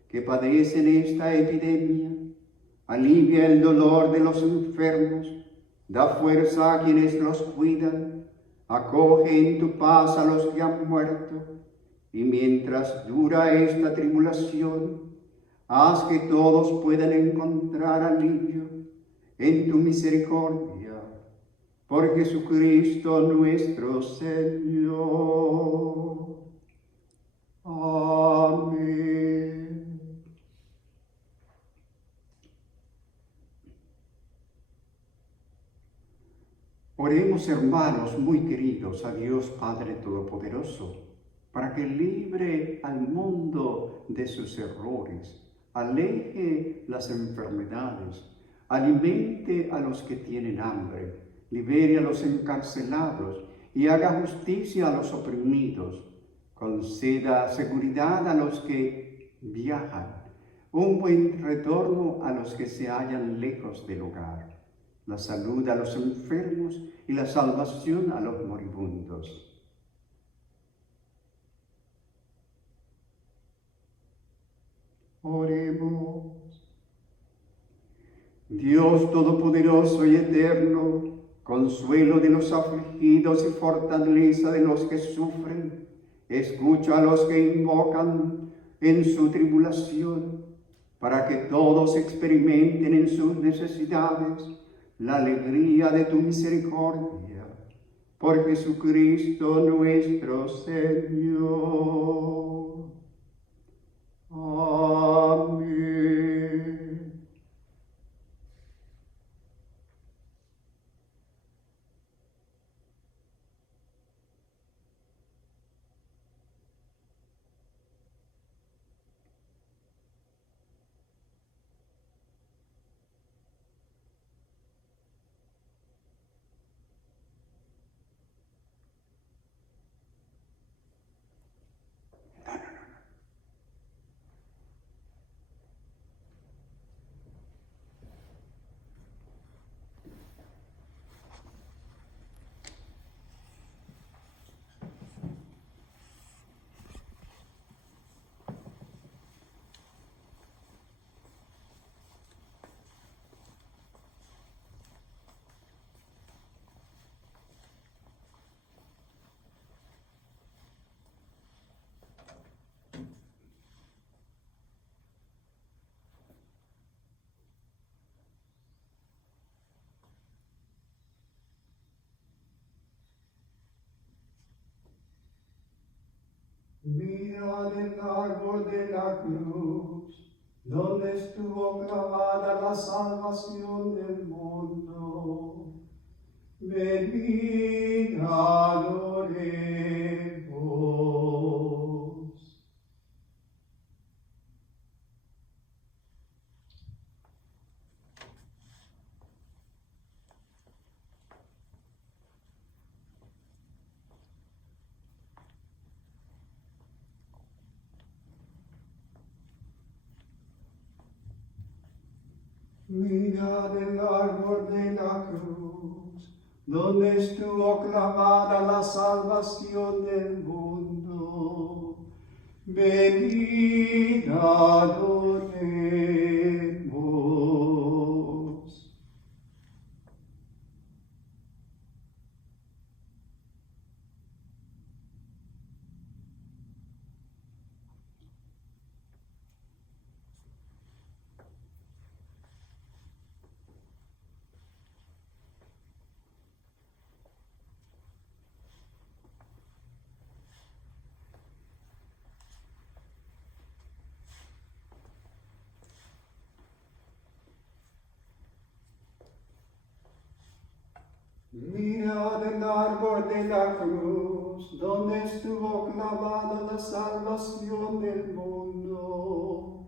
que padecen esta epidemia, alivia el dolor de los enfermos, da fuerza a quienes los cuidan, acoge en tu paz a los que han muerto, y mientras dura esta tribulación, haz que todos puedan encontrar alivio en tu misericordia, por Jesucristo nuestro Señor. Amén. Oremos, hermanos muy queridos, a Dios Padre Todopoderoso, para que libre al mundo de sus errores, aleje las enfermedades, alimente a los que tienen hambre, libere a los encarcelados y haga justicia a los oprimidos, conceda seguridad a los que viajan, un buen retorno a los que se hallan lejos del hogar, la salud a los enfermos y la salvación a los moribundos. Oremos. Dios Todopoderoso y Eterno, consuelo de los afligidos y fortaleza de los que sufren, escucha a los que invocan en su tribulación, para que todos experimenten en sus necesidades la alegría de tu misericordia. Por Jesucristo nuestro Señor. Amén. Mirad el árbol de la cruz, donde estuvo clavada la salvación del mundo. Venid, adoremos. Mirad el árbol de la cruz, donde estuvo clavada la salvación del mundo. Venid, adoremos. Mirad el árbol de la cruz, donde estuvo clavada la salvación del mundo.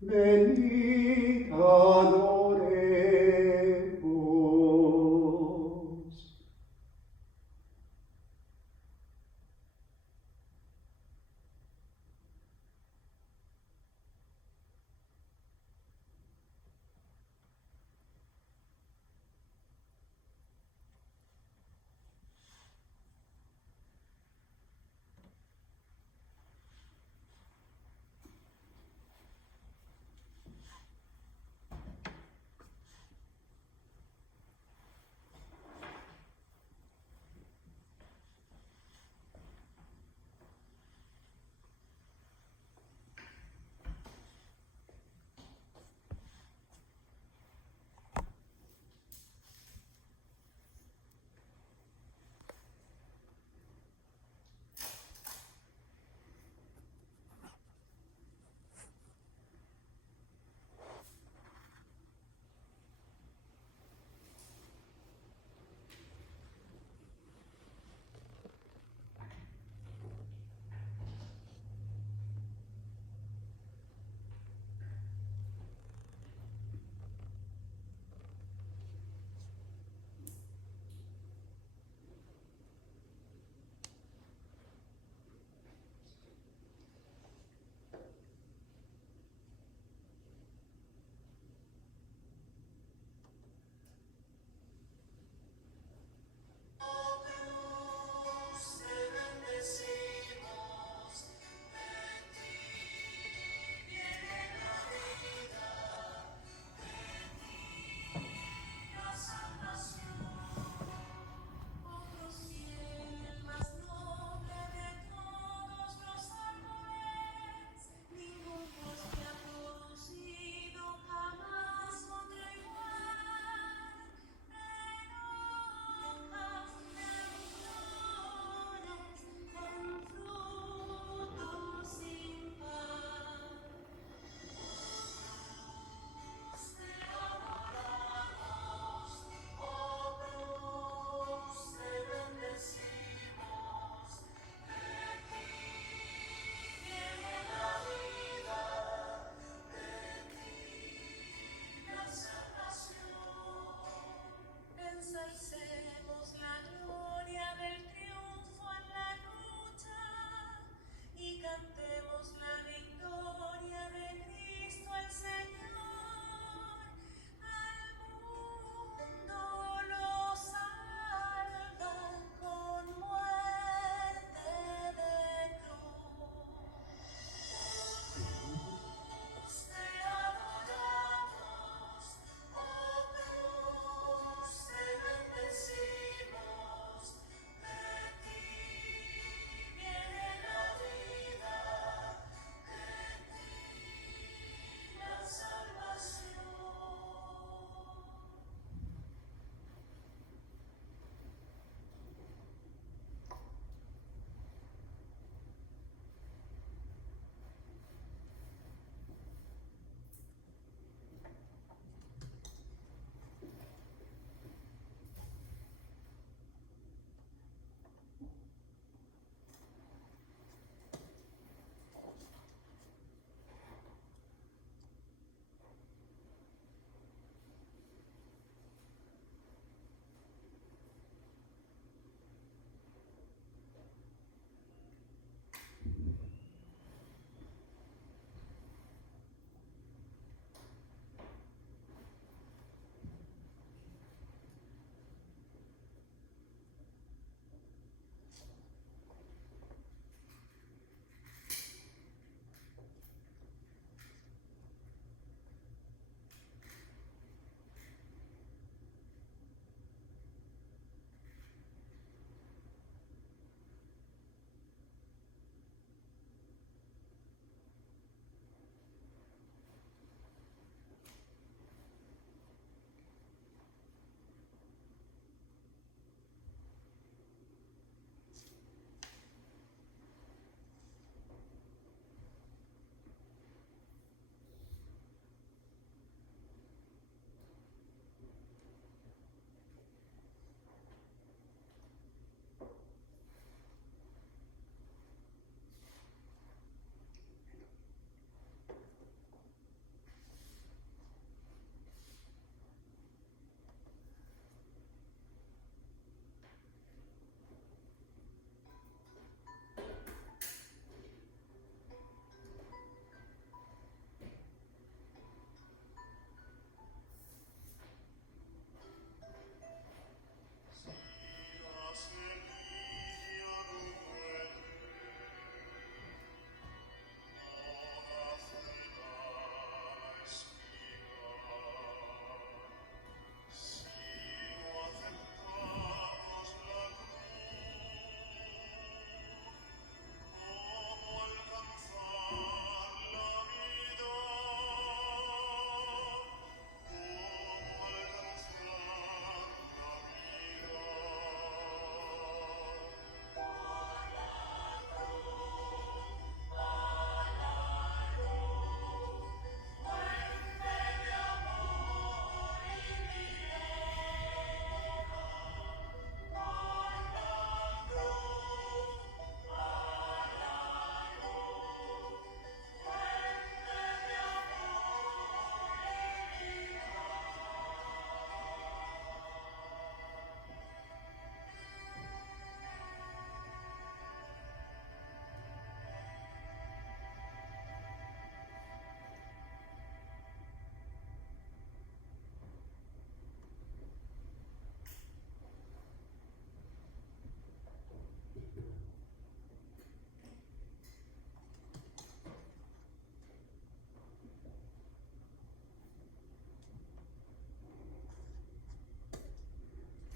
Venid, adoremos.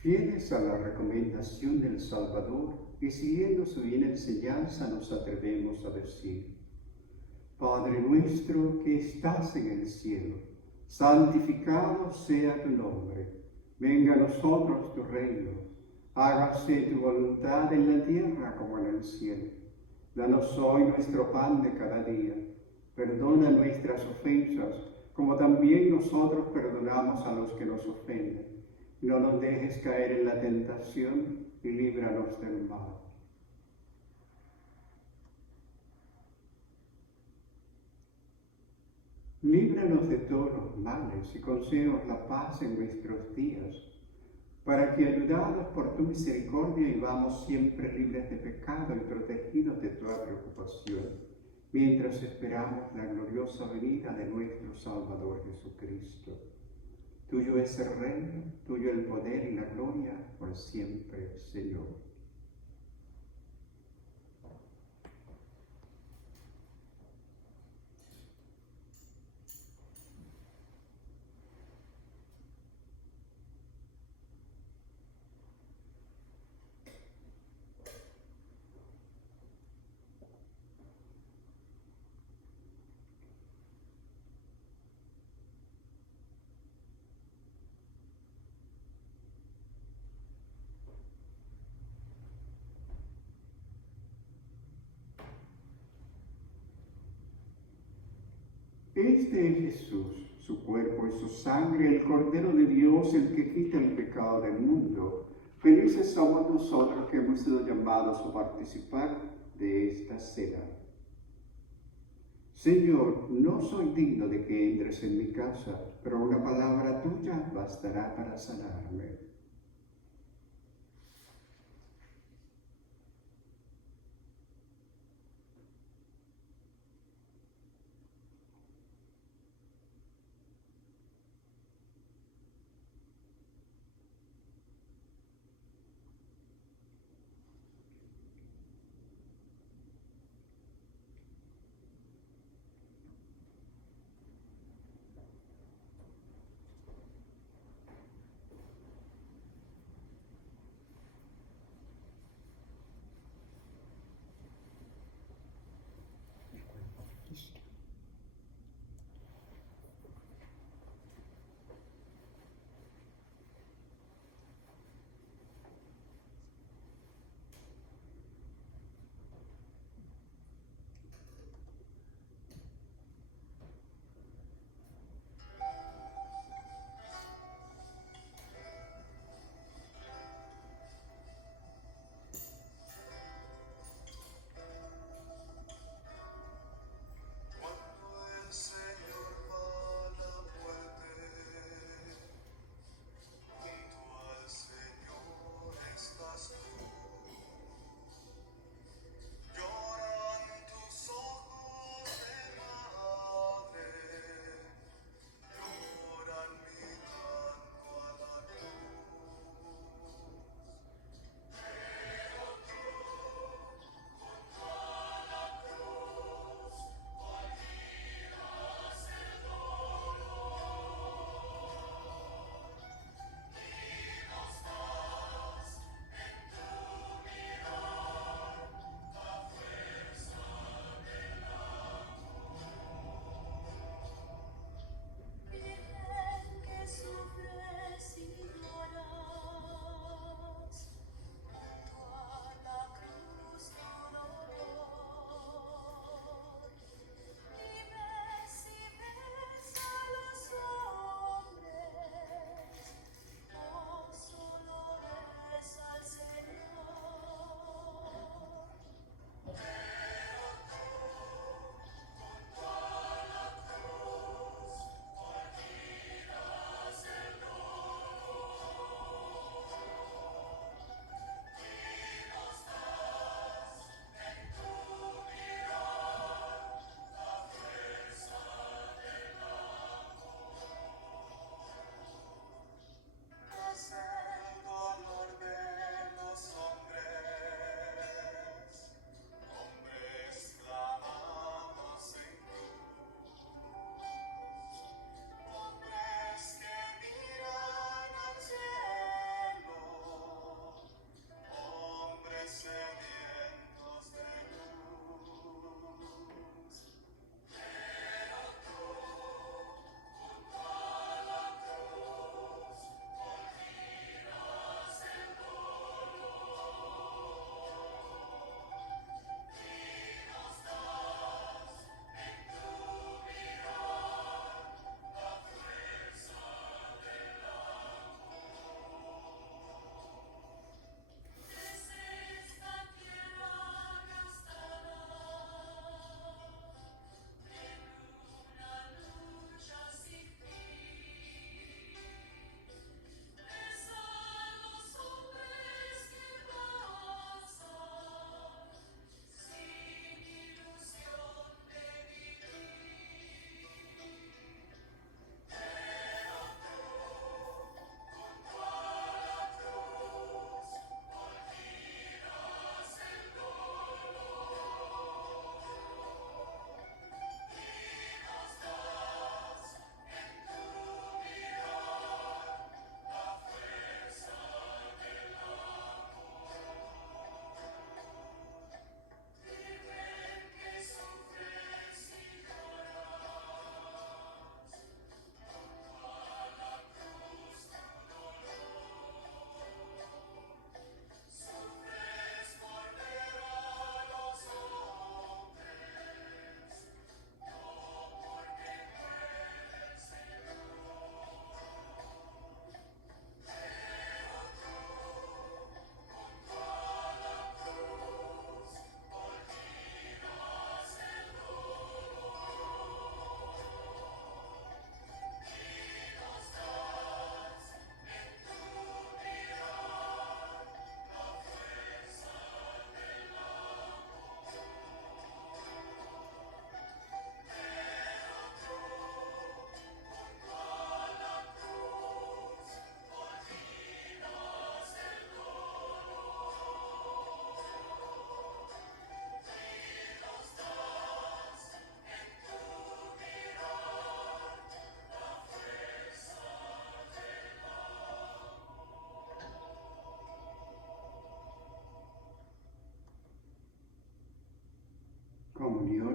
Fieles a la recomendación del Salvador y siguiendo su enseñanza nos atrevemos a decir: Padre nuestro que estás en el cielo, santificado sea tu nombre. Venga a nosotros tu reino. Hágase tu voluntad en la tierra como en el cielo. Danos hoy nuestro pan de cada día. Perdona nuestras ofensas, como también nosotros perdonamos a los que nos ofenden. No nos dejes caer en la tentación y líbranos del mal. Líbranos de todos los males y concédenos la paz en nuestros días, para que, ayudados por tu misericordia, vivamos siempre libres de pecado y protegidos de toda preocupación, mientras esperamos la gloriosa venida de nuestro Salvador Jesucristo. Tuyo es el reino, tuyo el poder y la gloria por siempre, Señor. Este es Jesús, su cuerpo y su sangre, el Cordero de Dios, el que quita el pecado del mundo. Felices somos nosotros que hemos sido llamados a participar de esta cena. Señor, no soy digno de que entres en mi casa, pero una palabra tuya bastará para sanarme.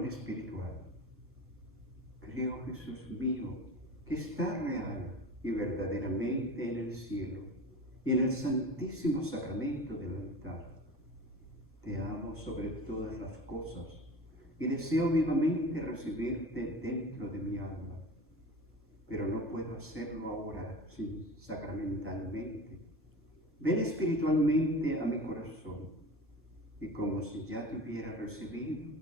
comunión espiritual. Creo, Jesús mío, que estás real y verdaderamente en el cielo y en el santísimo sacramento del altar. Te amo sobre todas las cosas y deseo vivamente recibirte dentro de mi alma, pero no puedo hacerlo ahora sacramentalmente. Ven espiritualmente a mi corazón y como si ya te hubiera recibido,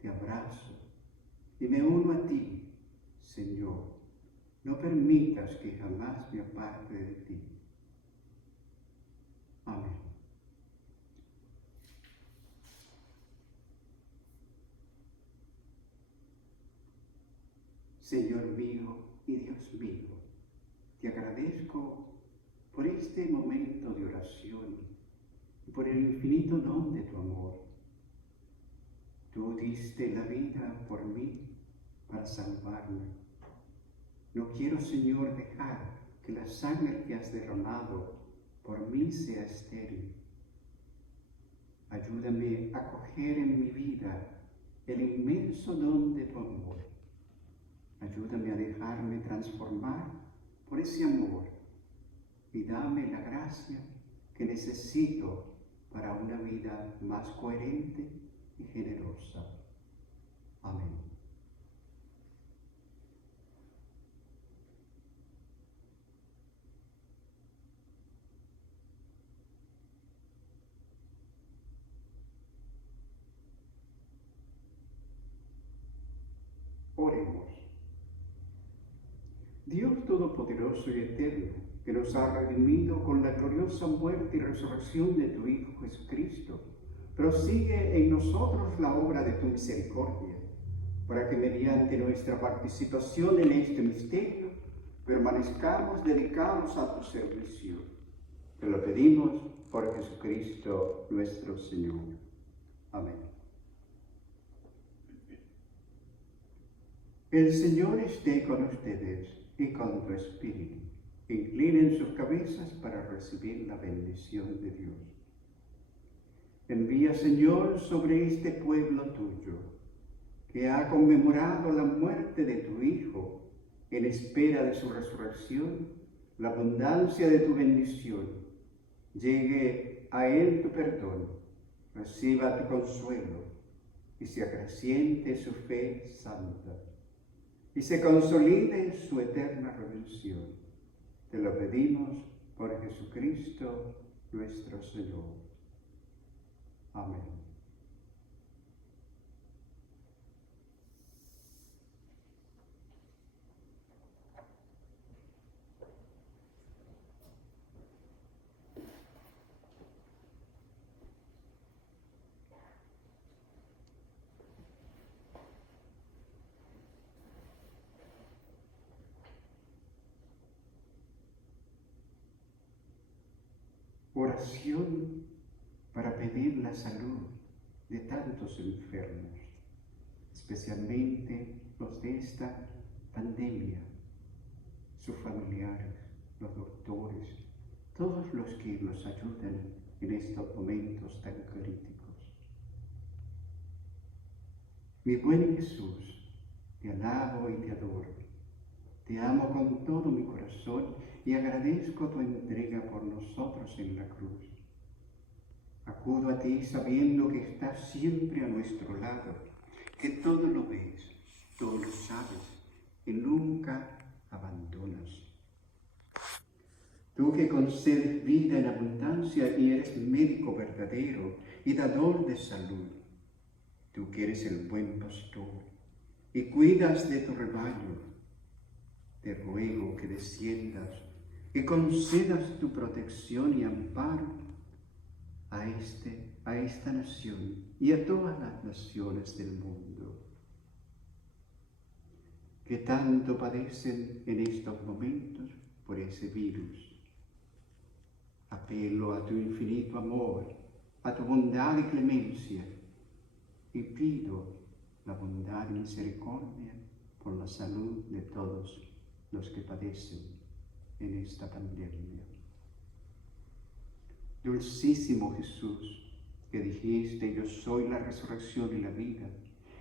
te abrazo y me uno a ti, Señor. No permitas que jamás me aparte de ti. Amén. Señor mío y Dios mío, te agradezco por este momento de oración y por el infinito don de tu amor. Tú diste la vida por mí para salvarme. No quiero, Señor, dejar que la sangre que has derramado por mí sea estéril. Ayúdame a acoger en mi vida el inmenso don de tu amor. Ayúdame a dejarme transformar por ese amor y dame la gracia que necesito para una vida más coherente y generosa. Amén. Oremos. Dios Todopoderoso y Eterno, que nos ha redimido con la gloriosa muerte y resurrección de tu Hijo Jesucristo, prosigue en nosotros la obra de tu misericordia, para que mediante nuestra participación en este misterio permanezcamos dedicados a tu servicio. Te lo pedimos por Jesucristo nuestro Señor. Amén. El Señor esté con ustedes y con tu espíritu. Inclinen sus cabezas para recibir la bendición de Dios. Envía, Señor, sobre este pueblo tuyo, que ha conmemorado la muerte de tu Hijo, en espera de su resurrección, la abundancia de tu bendición. Llegue a él tu perdón, reciba tu consuelo y se acreciente su fe santa y se consolide en su eterna redención. Te lo pedimos por Jesucristo nuestro Señor. Amén. Oración para pedir la salud de tantos enfermos, especialmente los de esta pandemia, sus familiares, los doctores, todos los que nos ayudan en estos momentos tan críticos. Mi buen Jesús, te alabo y te adoro. Te amo con todo mi corazón y agradezco tu entrega por nosotros en la cruz. Acudo a ti sabiendo que estás siempre a nuestro lado, que todo lo ves, todo lo sabes y nunca abandonas. Tú que concedes vida en abundancia y eres médico verdadero y dador de salud. Tú que eres el buen pastor y cuidas de tu rebaño. Te ruego que desciendas y concedas tu protección y amparo a esta nación y a todas las naciones del mundo, que tanto padecen en estos momentos por ese virus. Apelo a tu infinito amor, a tu bondad y clemencia, y pido la bondad y misericordia por la salud de todos los que padecen en esta pandemia. Dulcísimo Jesús, que dijiste, yo soy la resurrección y la vida,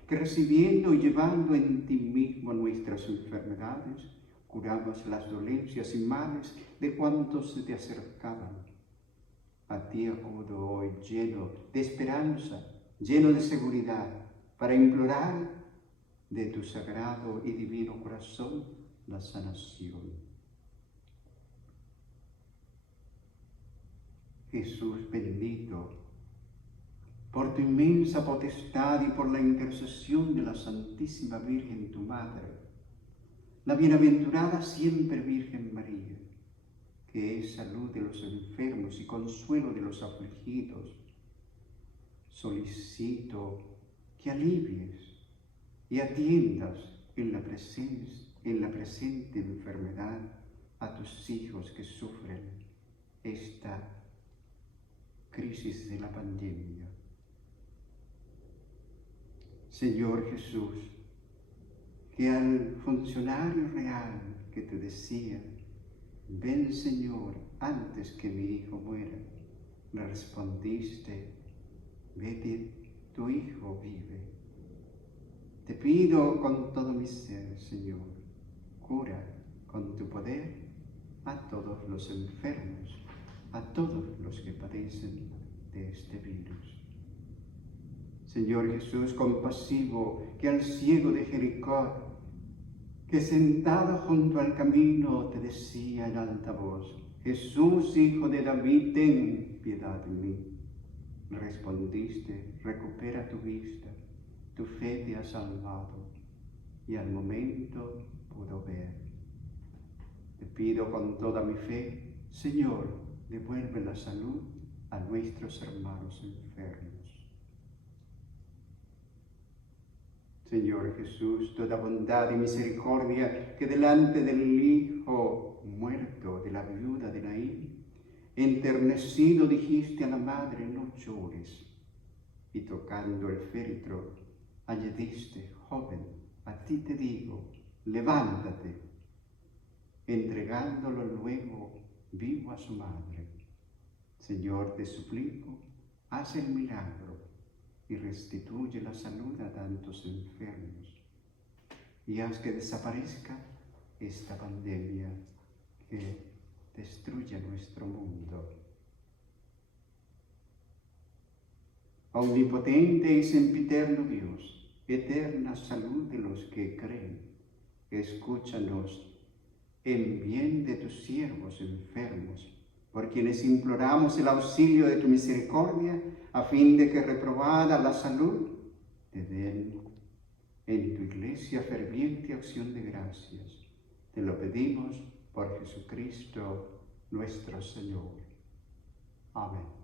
que recibiendo y llevando en ti mismo nuestras enfermedades, curabas las dolencias y males de cuantos se te acercaban. A ti acudo hoy lleno de esperanza, lleno de seguridad, para implorar de tu sagrado y divino corazón la sanación. Jesús bendito, por tu inmensa potestad y por la intercesión de la Santísima Virgen tu Madre, la bienaventurada siempre Virgen María, que es salud de los enfermos y consuelo de los afligidos, solicito que alivies y atiendas en la presente enfermedad a tus hijos que sufren esta crisis de la pandemia. Señor Jesús, que al funcionario real que te decía, ven Señor, antes que mi hijo muera, le respondiste, vete, tu hijo vive. Te pido con todo mi ser, Señor, cura con tu poder a todos los enfermos, a todos los que padecen de este virus. Señor Jesús compasivo, que al ciego de Jericó, que sentado junto al camino te decía en alta voz, Jesús, hijo de David, ten piedad de mí. Le respondiste, recupera tu vista, tu fe te ha salvado, y al momento pudo ver. Te pido con toda mi fe, Señor, devuelve la salud a nuestros hermanos enfermos. Señor Jesús, toda bondad y misericordia que delante del Hijo muerto de la viuda de Naín, enternecido dijiste a la madre, no llores, y tocando el féretro, añadiste, joven, a ti te digo, levántate, entregándolo luego vivo a su madre. Señor, te suplico, haz el milagro y restituye la salud a tantos enfermos, y haz que desaparezca esta pandemia que destruye nuestro mundo. Omnipotente y sempiterno Dios, eterna salud de los que creen, escúchanos en bien de tus siervos enfermos, por quienes imploramos el auxilio de tu misericordia, a fin de que, reprobada la salud, te den en tu iglesia ferviente acción de gracias. Te lo pedimos por Jesucristo nuestro Señor. Amén.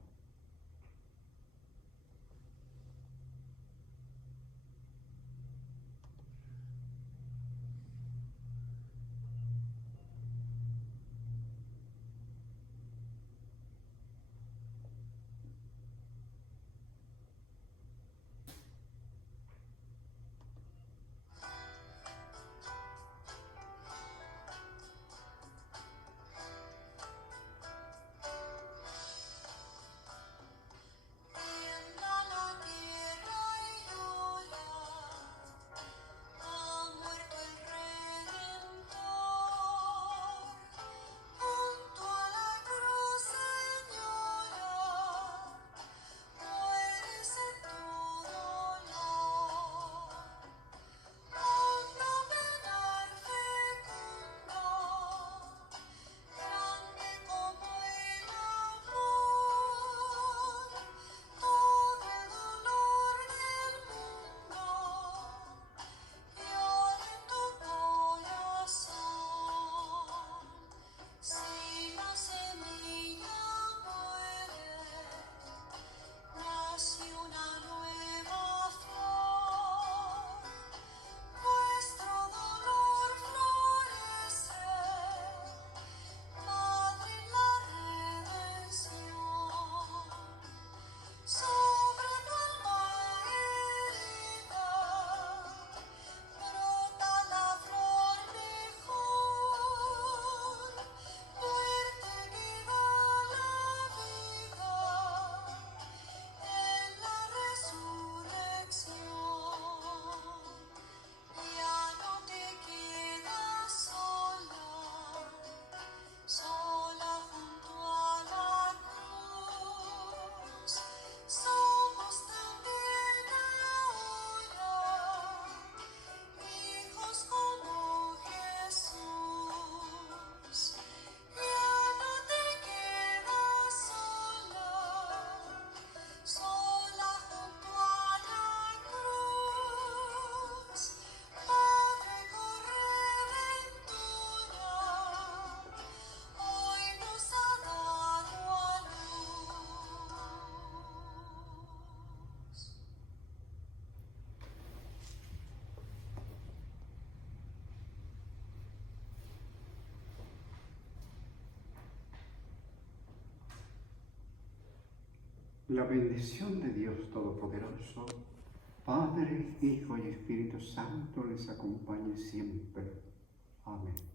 La bendición de Dios Todopoderoso, Padre, Hijo y Espíritu Santo les acompañe siempre. Amén.